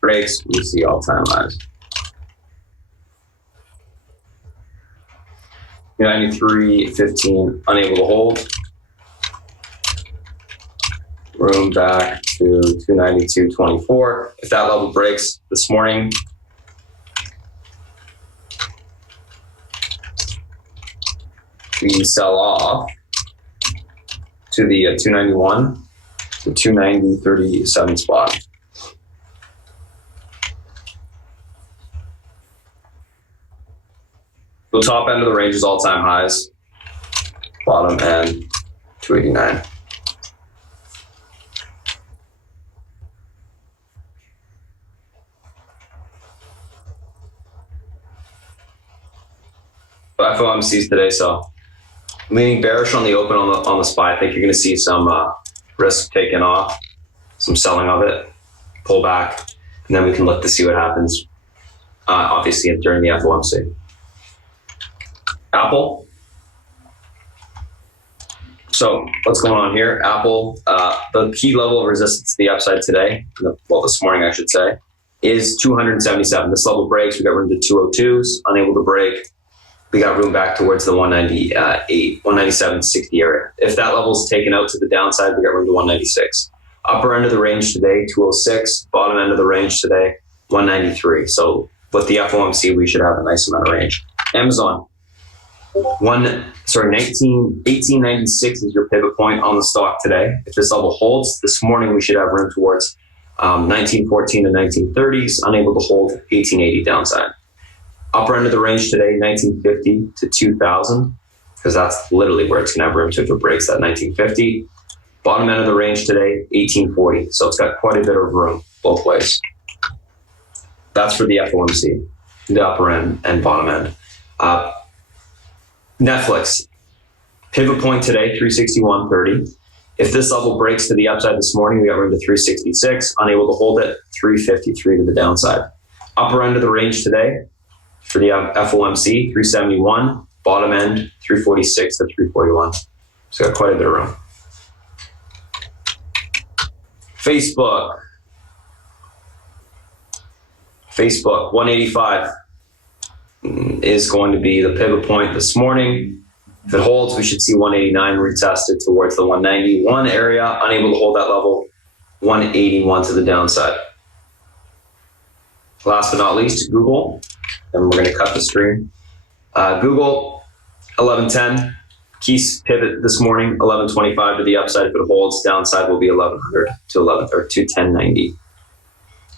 Breaks, we see all-time highs. 293.15, unable to hold. Room back to 292.24. If that level breaks this morning, we sell off to the 291 to 290.37 spot. The top end of the range is all-time highs. Bottom end, 289. FOMCs today, so leaning bearish on the open on the SPY. I think you're going to see some risk taken off, some selling of it, pull back, and then we can look to see what happens, obviously, during the FOMC. Apple. So what's going on here? Apple, the key level of resistance to the upside today, well, this morning, I should say, is 277. This level breaks. We got room to 202s, unable to break. We got room back towards the 198, 197.60 area. If that level's taken out to the downside, we got room to 196. Upper end of the range today, 206. Bottom end of the range today, 193. So with the FOMC, we should have a nice amount of range. Amazon, 1896 is your pivot point on the stock today. If this level holds, this morning we should have room towards 1914 and 1930s, unable to hold 1880 downside. Upper end of the range today, 1950 to 2000, because that's literally where it's going to have room to if it breaks that 1950. Bottom end of the range today, 1840. So it's got quite a bit of room both ways. That's for the FOMC, the upper end and bottom end. Netflix, pivot point today, 361.30. If this level breaks to the upside this morning, we got room to 366, unable to hold it, 353 to the downside. Upper end of the range today for the FOMC, 371, bottom end, 346 to 341. So got quite a bit of room. Facebook, 185 is going to be the pivot point this morning. If it holds, we should see 189 retested towards the 191 area. Unable to hold that level, 181 to the downside. Last but not least, Google. And we're going to cut the screen. Google, 1110. Key pivot this morning, 1125 to the upside. If it holds, downside will be 1100 to 1090.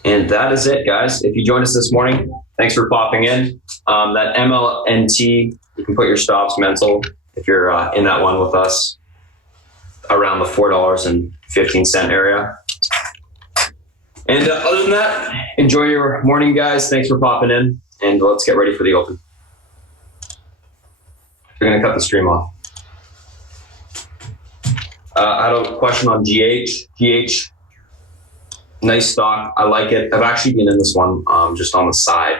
And that is it, guys. If you joined us this morning, thanks for popping in. That MLNT, you can put your stops mental if you're in that one with us around the $4.15 area. And other than that, enjoy your morning, guys. Thanks for popping in, and let's get ready for the open. They're going to cut the stream off. I had a question on GH. GH, nice stock. I like it. I've actually been in this one just on the side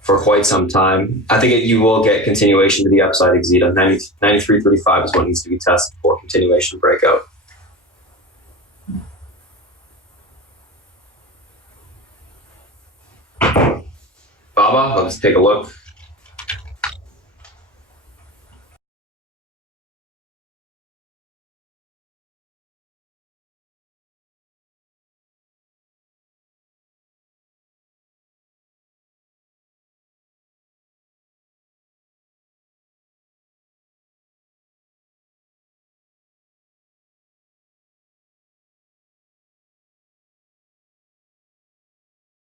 for quite some time. I think you will get continuation to the upside, Exita. 93.35 is what needs to be tested for continuation breakout. Baba, let's take a look.